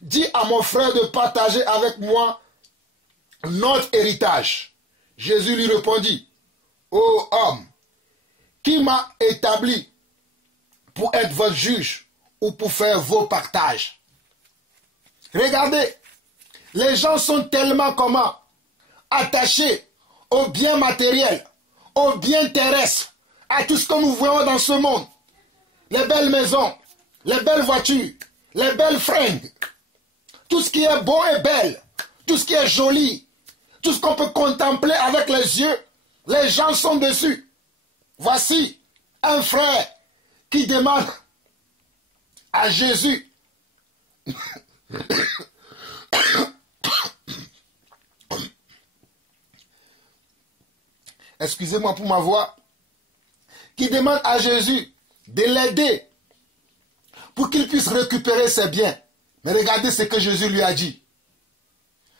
dis à mon frère de partager avec moi notre héritage. » Jésus lui répondit, « Ô homme, qui m'a établi pour être votre juge ou pour faire vos partages? » Regardez, les gens sont tellement comment? Attachés aux biens matériels, aux biens terrestres, à tout ce que nous voyons dans ce monde. Les belles maisons, les belles voitures, les belles fringues, tout ce qui est beau et belle, tout ce qui est joli, tout ce qu'on peut contempler avec les yeux, les gens sont dessus. Voici un frère qui demande à Jésus excusez-moi pour ma voix, qui demande à Jésus de l'aider pour qu'il puisse récupérer ses biens. Mais regardez ce que Jésus lui a dit.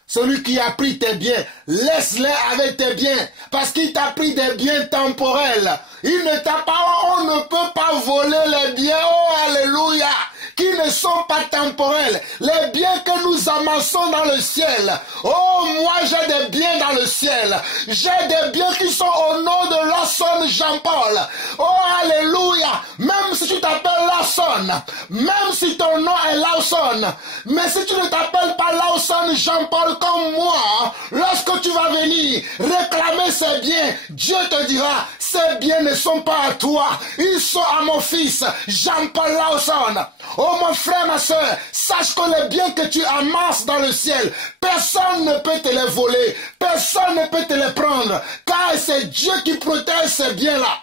Celui qui a pris tes biens, laisse-les avec tes biens, parce qu'il t'a pris des biens temporels. Il ne t'a pas, on ne peut pas voler les biens, oh alléluia, qui ne sont pas temporels. Les biens que nous amassons dans le ciel. Oh, moi j'ai des biens dans le ciel. J'ai des biens qui sont au nom de Lawson Jean-Paul. Oh, alléluia. Même si tu t'appelles Lawson, même si ton nom est Lawson, mais si tu ne t'appelles pas Lawson Jean-Paul comme moi, lorsque tu vas venir réclamer ces biens, Dieu te dira, ces biens ne sont pas à toi, ils sont à mon fils, Jean-Paul Lawson. Oh mon frère, ma soeur, sache que les biens que tu amasses dans le ciel, personne ne peut te les voler, personne ne peut te les prendre, car c'est Dieu qui protège ces biens-là.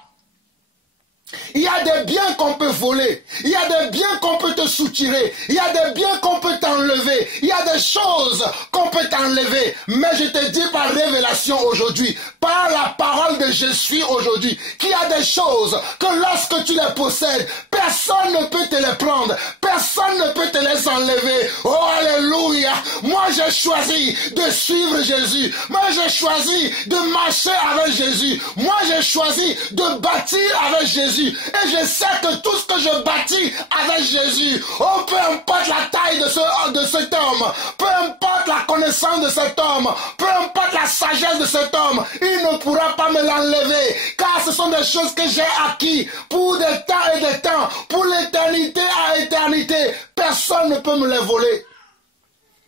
Il y a des biens qu'on peut voler. Il y a des biens qu'on peut te soutirer. Il y a des biens qu'on peut t'enlever. Il y a des choses qu'on peut t'enlever. Mais je te dis par révélation aujourd'hui, par la parole de Jésus aujourd'hui, qu'il y a des choses que lorsque tu les possèdes, personne ne peut te les prendre. Personne ne peut te les enlever. Oh, alléluia. Moi, j'ai choisi de suivre Jésus. Moi, j'ai choisi de marcher avec Jésus. Moi, j'ai choisi de bâtir avec Jésus. Et je sais que tout ce que je bâtis avec Jésus, oh, peu importe la taille de cet homme, peu importe la connaissance de cet homme, peu importe la sagesse de cet homme, il ne pourra pas me l'enlever, car ce sont des choses que j'ai acquis pour des temps et des temps, pour l'éternité à éternité. Personne ne peut me les voler.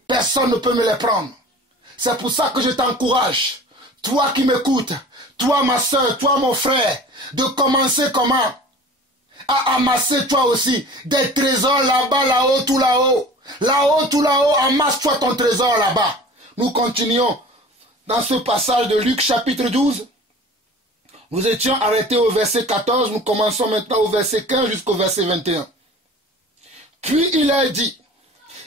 Personne ne peut me les prendre. C'est pour ça que je t'encourage, toi qui m'écoutes, toi ma soeur, toi mon frère, de commencer comment? À amasser toi aussi des trésors là-bas, là-haut, tout là-haut. Là-haut, tout là-haut, amasse-toi ton trésor là-bas. Nous continuons dans ce passage de Luc chapitre 12. Nous étions arrêtés au verset 14, nous commençons maintenant au verset 15 jusqu'au verset 21. Puis il a dit,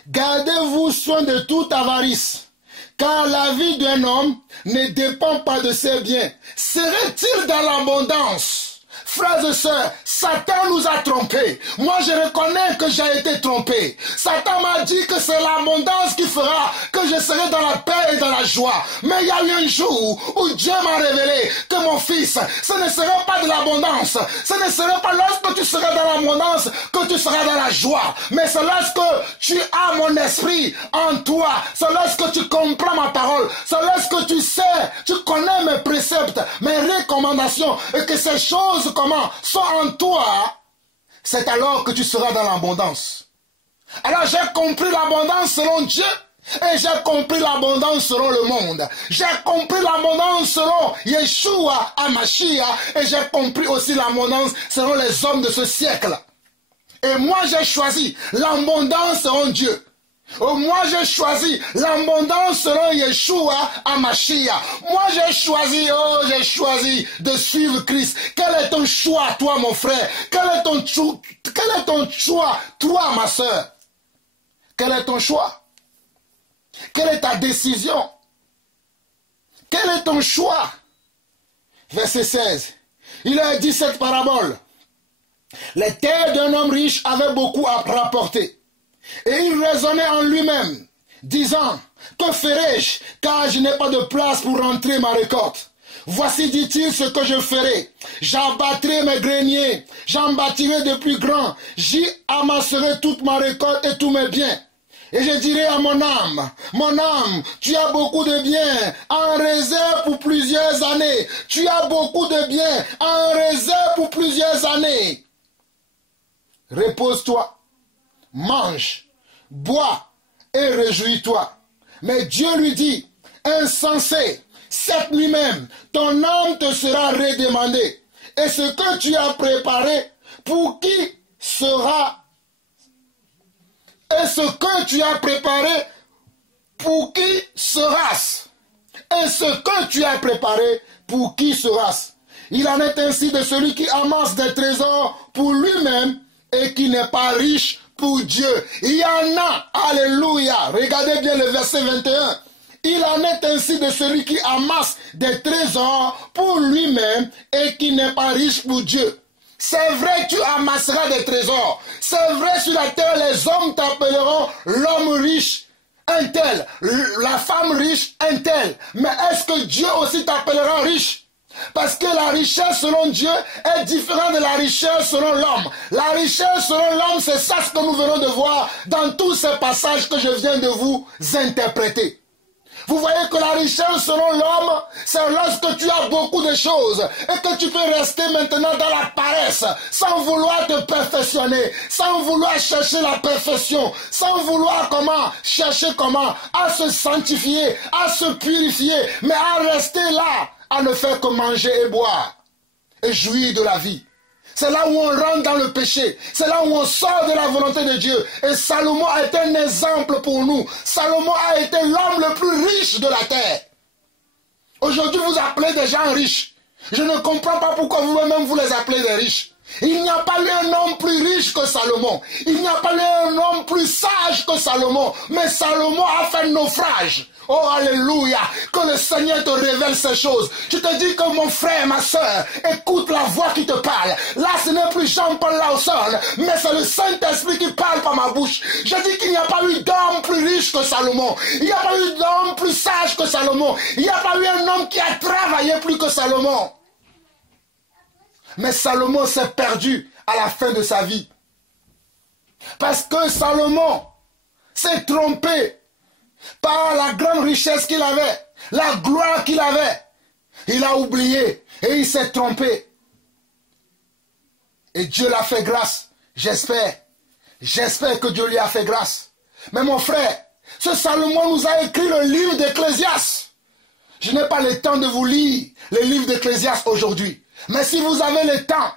gardez-vous soin de toute avarice, car la vie d'un homme ne dépend pas de ses biens. Serait-il dans l'abondance? Frères et sœurs, Satan nous a trompés. Moi, je reconnais que j'ai été trompé. Satan m'a dit que c'est l'abondance qui fera que je serai dans la paix et dans la joie. Mais il y a eu un jour où Dieu m'a révélé que mon fils, ce ne serait pas de l'abondance. Ce ne serait pas lorsque tu seras dans l'abondance que tu seras dans la joie. Mais c'est lorsque tu as mon esprit en toi. C'est lorsque tu comprends ma parole. C'est lorsque tu sais, tu connais mes préceptes, mes recommandations et que ces choses sont en toi, c'est alors que tu seras dans l'abondance. Alors j'ai compris l'abondance selon Dieu et j'ai compris l'abondance selon le monde. J'ai compris l'abondance selon Yeshua Hamashiach et j'ai compris aussi l'abondance selon les hommes de ce siècle. Et moi j'ai choisi l'abondance selon Dieu. Moi j'ai choisi l'abondance selon Yeshua Hamashiach. Moi j'ai choisi de suivre Christ. Quel est ton choix, toi mon frère? Quel est ton choix, toi ma soeur? Quel est ton choix? Quelle est ta décision? Quel est ton choix? Verset 16. Il a dit cette parabole. Les terres d'un homme riche avaient beaucoup à rapporter. Et il raisonnait en lui-même, disant, que ferai-je, car je n'ai pas de place pour rentrer ma récolte. Voici, dit-il, ce que je ferai. J'abattrai mes greniers, j'en bâtirai de plus grands, j'y amasserai toute ma récolte et tous mes biens. Et je dirai à mon âme, tu as beaucoup de biens en réserve pour plusieurs années. Tu as beaucoup de biens en réserve pour plusieurs années. Repose-toi. Mange, bois et réjouis-toi. Mais Dieu lui dit, insensé, cette nuit même, ton âme te sera redemandée. Et ce que tu as préparé, pour qui sera? Et ce que tu as préparé, pour qui sera-ce? Et ce que tu as préparé, pour qui sera-ce? Il en est ainsi de celui qui amasse des trésors pour lui-même et qui n'est pas riche pour Dieu. Il y en a, alléluia, regardez bien le verset 21. Il en est ainsi de celui qui amasse des trésors pour lui-même et qui n'est pas riche pour Dieu. C'est vrai, tu amasseras des trésors. C'est vrai, sur la terre, les hommes t'appelleront l'homme riche, un tel, la femme riche, un tel. Mais est-ce que Dieu aussi t'appellera riche? Parce que la richesse selon Dieu est différente de la richesse selon l'homme. La richesse selon l'homme, c'est ça ce que nous venons de voir dans tous ces passages que je viens de vous interpréter. Vous voyez que la richesse selon l'homme, c'est lorsque tu as beaucoup de choses et que tu peux rester maintenant dans la paresse, sans vouloir te perfectionner, sans vouloir chercher la perfection, sans vouloir chercher à se sanctifier, à se purifier, mais à rester là, à ne faire que manger et boire et jouir de la vie. C'est là où on rentre dans le péché. C'est là où on sort de la volonté de Dieu. Et Salomon a été un exemple pour nous. Salomon a été l'homme le plus riche de la terre. Aujourd'hui, vous appelez des gens riches. Je ne comprends pas pourquoi vous-même vous les appelez des riches. Il n'y a pas eu un homme plus riche que Salomon. Il n'y a pas eu un homme plus sage que Salomon. Mais Salomon a fait naufrage. Oh, alléluia. Que le Seigneur te révèle ces choses. Je te dis que mon frère, ma soeur, écoute la voix qui te parle. Là, ce n'est plus Jean-Paul Lawson, mais c'est le Saint-Esprit qui parle par ma bouche. Je dis qu'il n'y a pas eu d'homme plus riche que Salomon. Il n'y a pas eu d'homme plus sage que Salomon. Il n'y a pas eu un homme qui a travaillé plus que Salomon. Mais Salomon s'est perdu à la fin de sa vie. Parce que Salomon s'est trompé par la grande richesse qu'il avait, la gloire qu'il avait. Il a oublié et il s'est trompé. Et Dieu l'a fait grâce. J'espère que Dieu lui a fait grâce. Mais mon frère, ce Salomon nous a écrit le livre d'Ecclésiaste. Je n'ai pas le temps de vous lire le livre d'Ecclésiaste aujourd'hui. Mais si vous avez le temps,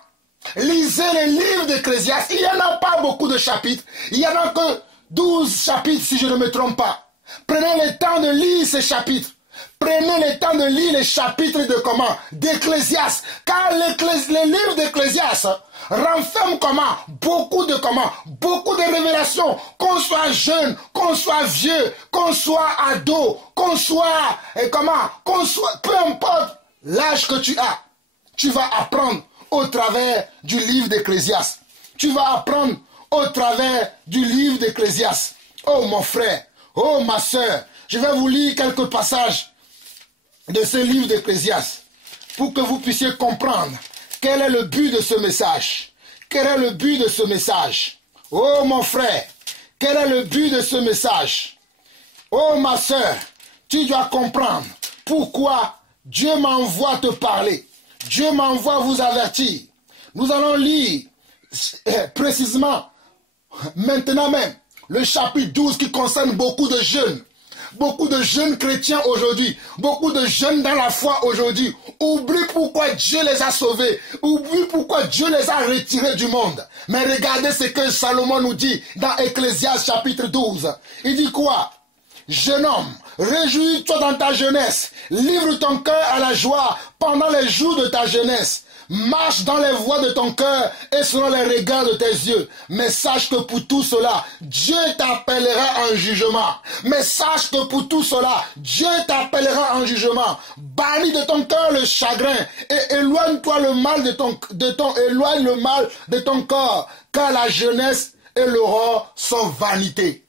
lisez les livres d'Ecclésiaste. Il n'y en a pas beaucoup de chapitres. Il n'y en a que 12 chapitres si je ne me trompe pas. Prenez le temps de lire ces chapitres. Prenez le temps de lire les chapitres de comment? D'Ecclésiaste. Car les livres d'Ecclésiaste renferment comment? Beaucoup de révélations. Qu'on soit jeune, qu'on soit vieux, qu'on soit ado, qu'on soit, peu importe l'âge que tu as. Tu vas apprendre au travers du livre d'Ecclésiaste. Tu vas apprendre au travers du livre d'Ecclésiaste. Oh mon frère, oh ma soeur, je vais vous lire quelques passages de ce livre d'Ecclésiaste pour que vous puissiez comprendre quel est le but de ce message. Quel est le but de ce message? Oh mon frère, quel est le but de ce message? Oh ma soeur, tu dois comprendre pourquoi Dieu m'envoie te parler. Dieu m'envoie vous avertir. Nous allons lire précisément, maintenant même, le chapitre 12 qui concerne beaucoup de jeunes chrétiens aujourd'hui, beaucoup de jeunes dans la foi aujourd'hui, oublient pourquoi Dieu les a sauvés, oublient pourquoi Dieu les a retirés du monde. Mais regardez ce que Salomon nous dit dans Ecclésiaste chapitre 12. Il dit quoi? Jeune homme, réjouis-toi dans ta jeunesse, livre ton cœur à la joie pendant les jours de ta jeunesse. Marche dans les voies de ton cœur et selon les regards de tes yeux. Mais sache que pour tout cela, Dieu t'appellera en jugement. Mais sache que pour tout cela, Dieu t'appellera en jugement. Bannis de ton cœur le chagrin et éloigne-toi le mal éloigne le mal de ton corps, car la jeunesse et l'aurore sont vanité.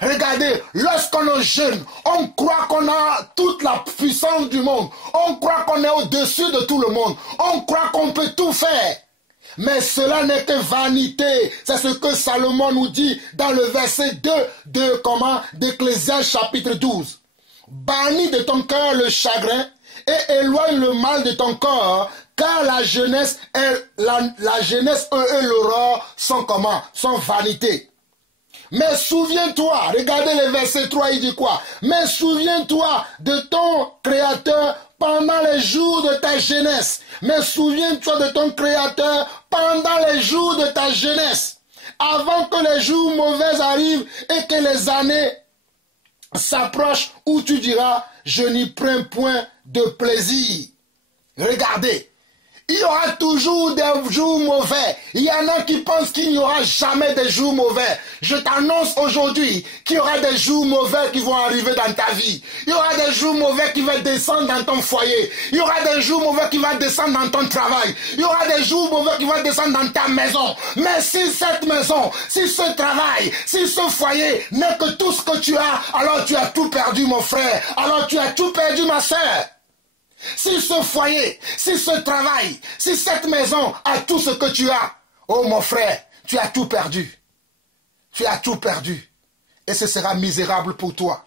Regardez, lorsqu'on est jeune, on croit qu'on a toute la puissance du monde. On croit qu'on est au-dessus de tout le monde. On croit qu'on peut tout faire. Mais cela n'est que vanité. C'est ce que Salomon nous dit dans le verset 2 d'Ecclésiaste chapitre 12. Bannis de ton cœur le chagrin et éloigne le mal de ton corps, car la jeunesse et l'aurore sont sont vanité. Mais souviens-toi, regardez le verset 3, il dit quoi? Mais souviens-toi de ton Créateur pendant les jours de ta jeunesse. Mais souviens-toi de ton Créateur pendant les jours de ta jeunesse. Avant que les jours mauvais arrivent et que les années s'approchent où tu diras, je n'y prends point de plaisir. Regardez. Il y aura toujours des jours mauvais. Il y en a qui pensent qu'il n'y aura jamais de jours mauvais. Je t'annonce aujourd'hui qu'il y aura des jours mauvais qui vont arriver dans ta vie. Il y aura des jours mauvais qui vont descendre dans ton foyer. Il y aura des jours mauvais qui vont descendre dans ton travail. Il y aura des jours mauvais qui vont descendre dans ta maison. Mais si cette maison, si ce travail, si ce foyer n'est que tout ce que tu as, alors tu as tout perdu mon frère. Alors tu as tout perdu ma soeur. Si ce foyer, si ce travail, si cette maison a tout ce que tu as, oh mon frère, tu as tout perdu. Tu as tout perdu. Et ce sera misérable pour toi.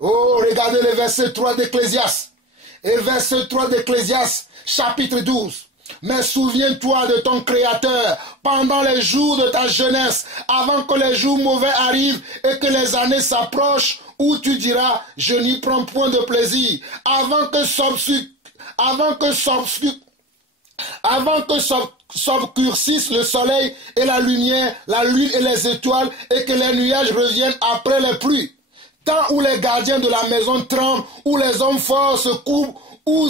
Oh, regardez le verset 3 d'Ecclésiaste. Et verset 3 d'Ecclésiaste, chapitre 12. Mais souviens-toi de ton Créateur pendant les jours de ta jeunesse, avant que les jours mauvais arrivent et que les années s'approchent, où tu diras, je n'y prends point de plaisir, avant que s'obscurcissent le soleil et la lumière, la lune et les étoiles, et que les nuages reviennent après les pluies. Tant où les gardiens de la maison tremblent, où les hommes forts se courbent, où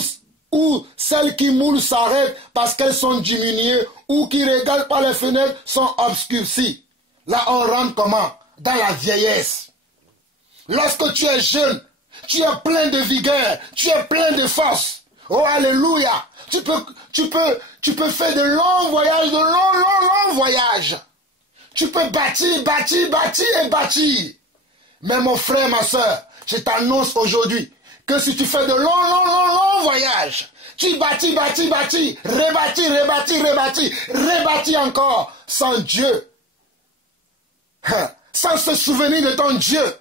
ou celles qui moulent s'arrêtent parce qu'elles sont diminuées, ou qui regardent par les fenêtres sont obscurcies. Là, on rentre comment? Dans la vieillesse. Lorsque tu es jeune, tu es plein de vigueur, tu es plein de force. Oh, alléluia! Tu peux faire de longs voyages, de longs voyages. Tu peux bâtir et bâtir. Mais mon frère, ma soeur, je t'annonce aujourd'hui que si tu fais de longs voyages, tu bâtis, rebâtis encore, sans Dieu, sans se souvenir de ton Dieu,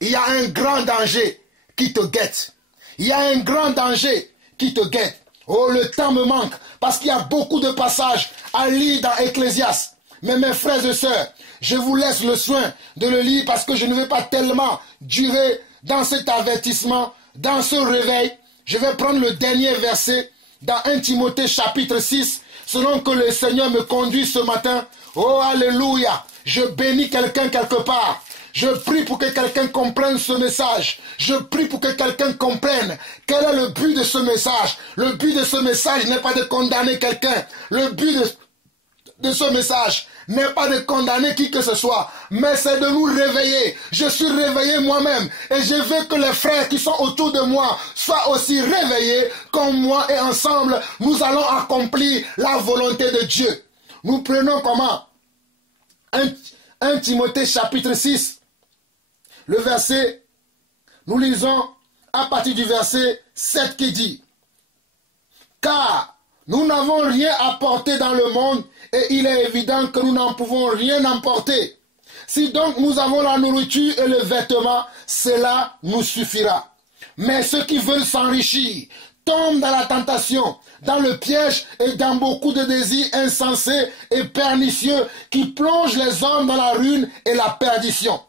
il y a un grand danger qui te guette. Il y a un grand danger qui te guette. Oh, le temps me manque parce qu'il y a beaucoup de passages à lire dans Ecclésiaste. Mais mes frères et sœurs, je vous laisse le soin de le lire parce que je ne vais pas tellement durer dans cet avertissement, dans ce réveil. Je vais prendre le dernier verset dans 1 Timothée chapitre 6, selon que le Seigneur me conduit ce matin. Oh, alléluia! Je bénis quelqu'un quelque part. Je prie pour que quelqu'un comprenne ce message. Je prie pour que quelqu'un comprenne quel est le but de ce message. Le but de ce message n'est pas de condamner quelqu'un. Le but de ce message n'est pas de condamner qui que ce soit, mais c'est de nous réveiller. Je suis réveillé moi-même et je veux que les frères qui sont autour de moi soient aussi réveillés comme moi et ensemble, nous allons accomplir la volonté de Dieu. Nous prenons comment? 1 Timothée chapitre 6. Le verset, nous lisons à partir du verset 7 qui dit: car nous n'avons rien apporté dans le monde et il est évident que nous n'en pouvons rien emporter. Si donc nous avons la nourriture et le vêtement, cela nous suffira. Mais ceux qui veulent s'enrichir tombent dans la tentation, dans le piège et dans beaucoup de désirs insensés et pernicieux qui plongent les hommes dans la ruine et la perdition.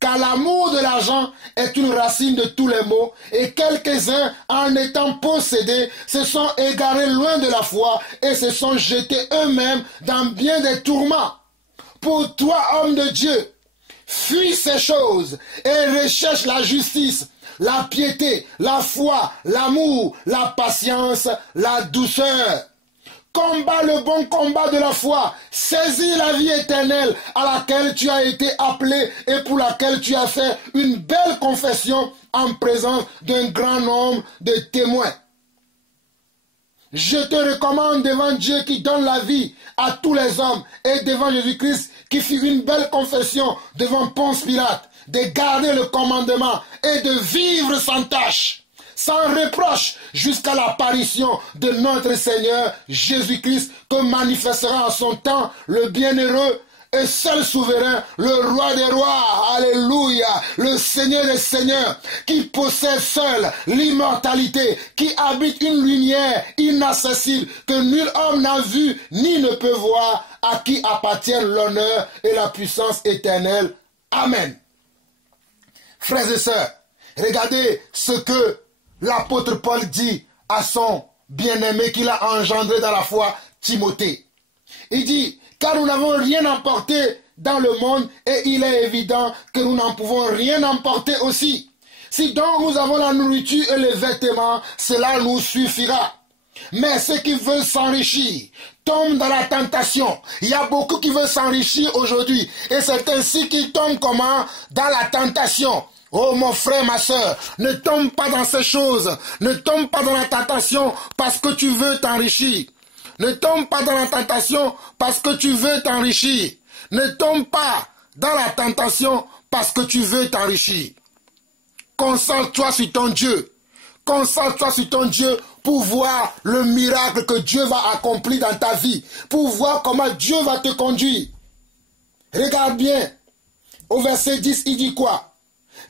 Car l'amour de l'argent est une racine de tous les maux, et quelques-uns, en étant possédés, se sont égarés loin de la foi et se sont jetés eux-mêmes dans bien des tourments. Pour toi, homme de Dieu, fuis ces choses et recherche la justice, la piété, la foi, l'amour, la patience, la douceur. Combat le bon combat de la foi, saisis la vie éternelle à laquelle tu as été appelé et pour laquelle tu as fait une belle confession en présence d'un grand nombre de témoins. Je te recommande devant Dieu qui donne la vie à tous les hommes et devant Jésus-Christ qui fit une belle confession devant Ponce Pilate de garder le commandement et de vivre sans tâche, sans reproche, jusqu'à l'apparition de notre Seigneur Jésus-Christ, que manifestera en son temps le bienheureux et seul souverain, le roi des rois, alléluia, le Seigneur des seigneurs, qui possède seul l'immortalité, qui habite une lumière inaccessible que nul homme n'a vu ni ne peut voir, à qui appartiennent l'honneur et la puissance éternelle. Amen. Frères et sœurs, regardez ce que l'apôtre Paul dit à son bien-aimé qu'il a engendré dans la foi, Timothée. Il dit: car nous n'avons rien emporté dans le monde et il est évident que nous n'en pouvons rien emporter aussi. Si donc nous avons la nourriture et les vêtements, cela nous suffira. Mais ceux qui veulent s'enrichir tombent dans la tentation. Il y a beaucoup qui veulent s'enrichir aujourd'hui et c'est ainsi qu'ils tombent comment? Dans la tentation. Oh mon frère, ma soeur, ne tombe pas dans ces choses. Ne tombe pas dans la tentation parce que tu veux t'enrichir. Ne tombe pas dans la tentation parce que tu veux t'enrichir. Ne tombe pas dans la tentation parce que tu veux t'enrichir. Concentre-toi sur ton Dieu. Concentre-toi sur ton Dieu pour voir le miracle que Dieu va accomplir dans ta vie. Pour voir comment Dieu va te conduire. Regarde bien. Au verset 10, il dit quoi?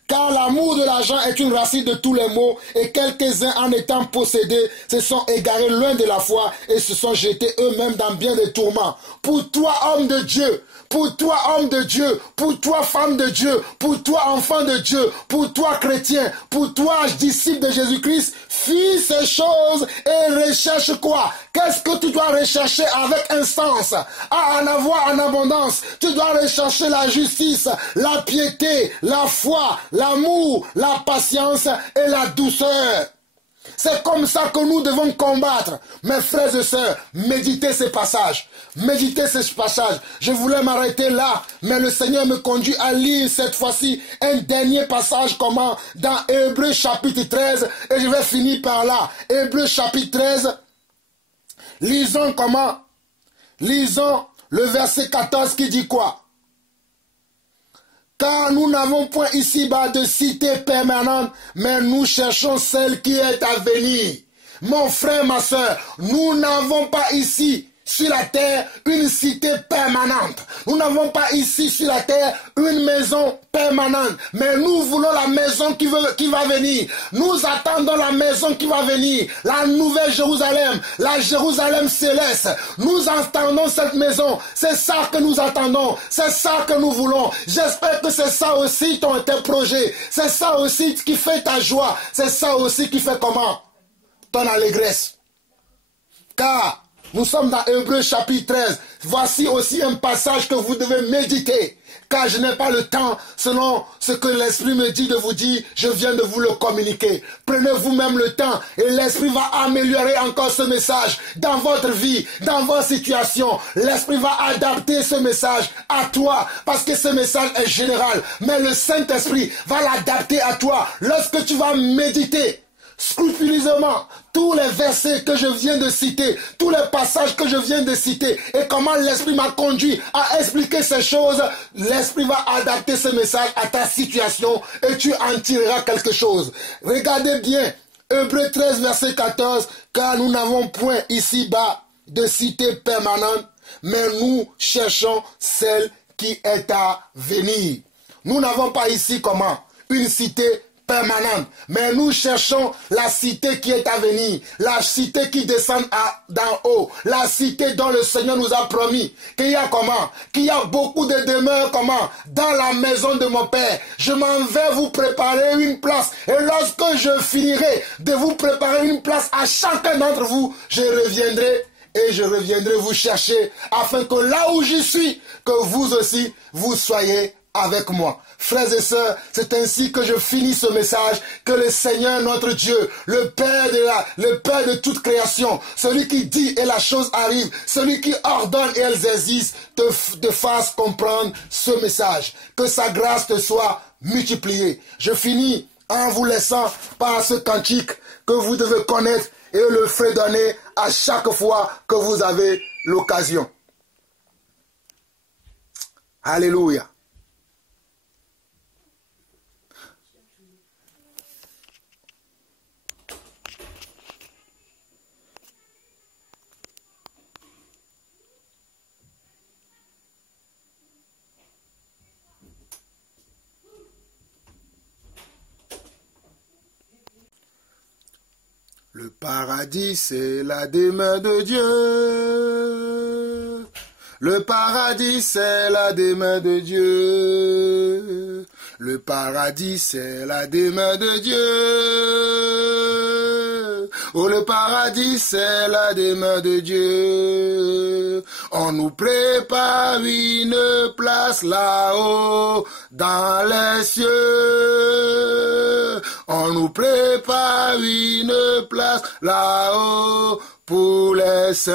Car l'amour de l'argent est une racine de tous les maux, et quelques-uns en étant possédés se sont égarés loin de la foi et se sont jetés eux-mêmes dans bien des tourments. Pour toi, homme de Dieu, pour toi, homme de Dieu, pour toi, femme de Dieu, pour toi, enfant de Dieu, pour toi, chrétien, pour toi, disciple de Jésus-Christ, fuis ces choses et recherche quoi? Qu'est-ce que tu dois rechercher avec instance? À en avoir en abondance. Tu dois rechercher la justice, la piété, la foi, l'amour, la patience et la douceur. C'est comme ça que nous devons combattre. Mes frères et sœurs, méditez ces passages. Méditez ces passages. Je voulais m'arrêter là, mais le Seigneur me conduit à lire cette fois-ci un dernier passage comment dans Hébreux chapitre 13, et je vais finir par là. Hébreux chapitre 13, lisons comment? Lisons le verset 14 qui dit quoi? Car nous n'avons point ici-bas de cité permanente, mais nous cherchons celle qui est à venir. Mon frère, ma soeur, nous n'avons pas ici sur la terre une cité permanente. Nous n'avons pas ici sur la terre une maison permanente, mais nous voulons la maison qui va venir. Nous attendons la maison qui va venir, la nouvelle Jérusalem, la Jérusalem céleste. Nous attendons cette maison, c'est ça que nous attendons, c'est ça que nous voulons. J'espère que c'est ça aussi tes projets, c'est ça aussi qui fait ta joie, c'est ça aussi qui fait comment? Ton allégresse. Car nous sommes dans Hébreux chapitre 13. Voici aussi un passage que vous devez méditer. Car je n'ai pas le temps, selon ce que l'Esprit me dit de vous dire, je viens de vous le communiquer. Prenez vous-même le temps et l'Esprit va améliorer encore ce message dans votre vie, dans votre situation. L'Esprit va adapter ce message à toi parce que ce message est général. Mais le Saint-Esprit va l'adapter à toi lorsque tu vas méditer scrupuleusement tous les versets que je viens de citer, tous les passages que je viens de citer et comment l'Esprit m'a conduit à expliquer ces choses. L'Esprit va adapter ce message à ta situation et tu en tireras quelque chose. Regardez bien Hébreux 13 verset 14, car nous n'avons point ici-bas de cité permanente, mais nous cherchons celle qui est à venir. Nous n'avons pas ici comment? Une cité permanente, mais nous cherchons la cité qui est à venir, la cité qui descend d'en haut, la cité dont le Seigneur nous a promis qu'il y a comment? Qu'il y a beaucoup de demeures comment? Dans la maison de mon Père. Je m'en vais vous préparer une place et lorsque je finirai de vous préparer une place à chacun d'entre vous, je reviendrai et je reviendrai vous chercher afin que là où je suis, que vous aussi, vous soyez avec moi. Frères et sœurs, c'est ainsi que je finis ce message, que le Seigneur notre Dieu, le Père de toute création, celui qui dit et la chose arrive, celui qui ordonne et elles existent, te fasse comprendre ce message. Que sa grâce te soit multipliée. Je finis en vous laissant par ce cantique que vous devez connaître et le fredonner à chaque fois que vous avez l'occasion. Alléluia. Le paradis, c'est la demeure de Dieu. Le paradis, c'est la demeure de Dieu. Le paradis, c'est la demeure de Dieu. Oh, le paradis, c'est la demeure de Dieu. On nous prépare une place là-haut, dans les cieux. On nous prépare une place là-haut pour les saints.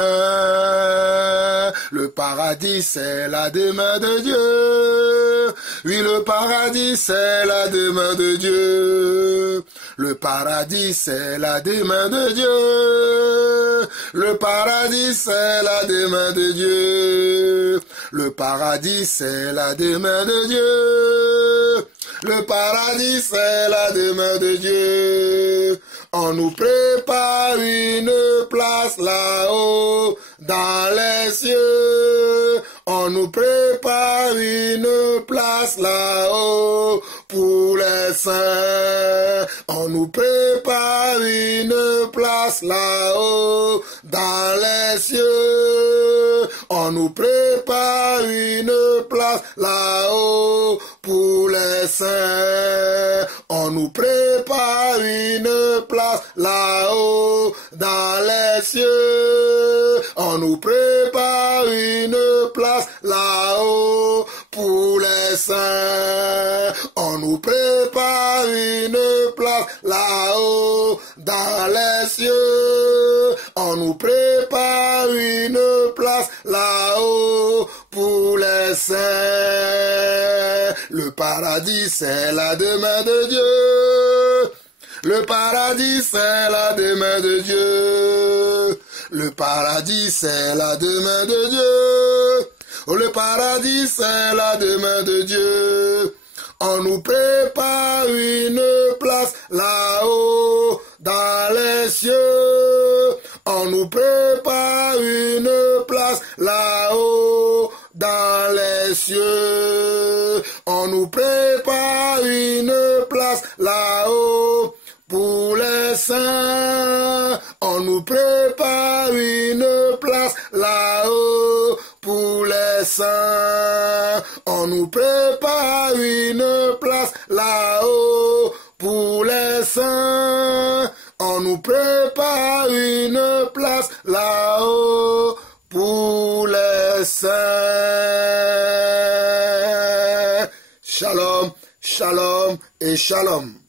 Le paradis, c'est la demeure de Dieu. Oui, le paradis, c'est la demeure de Dieu. Le paradis, c'est la demeure de Dieu. Le paradis, c'est la demeure de Dieu. Le paradis, c'est la demeure de Dieu. Le paradis, c'est la demeure de Dieu. On nous prépare une place là-haut, dans les cieux. On nous prépare une place là-haut, pour les saints. On nous prépare une place là-haut, dans les cieux. On nous prépare une place là-haut, pour les saints. On nous prépare une place là-haut, dans les cieux. On nous prépare une place là-haut, pour les saints. On On nous prépare une place là-haut dans les cieux. On nous prépare une place là-haut pour les saints. Le paradis, c'est la demeure de Dieu. Le paradis, c'est la demeure de Dieu. Le paradis, c'est la demeure de Dieu. Oh, le paradis, c'est la demeure de Dieu. On nous prépare une place là-haut dans les cieux. On nous prépare une place là-haut dans les cieux. On nous prépare une place là-haut pour les saints. On nous prépare une place là-haut pour les saints. On nous prépare une place là-haut pour les saints. On nous prépare une place là-haut pour les saints. Shalom, shalom et shalom.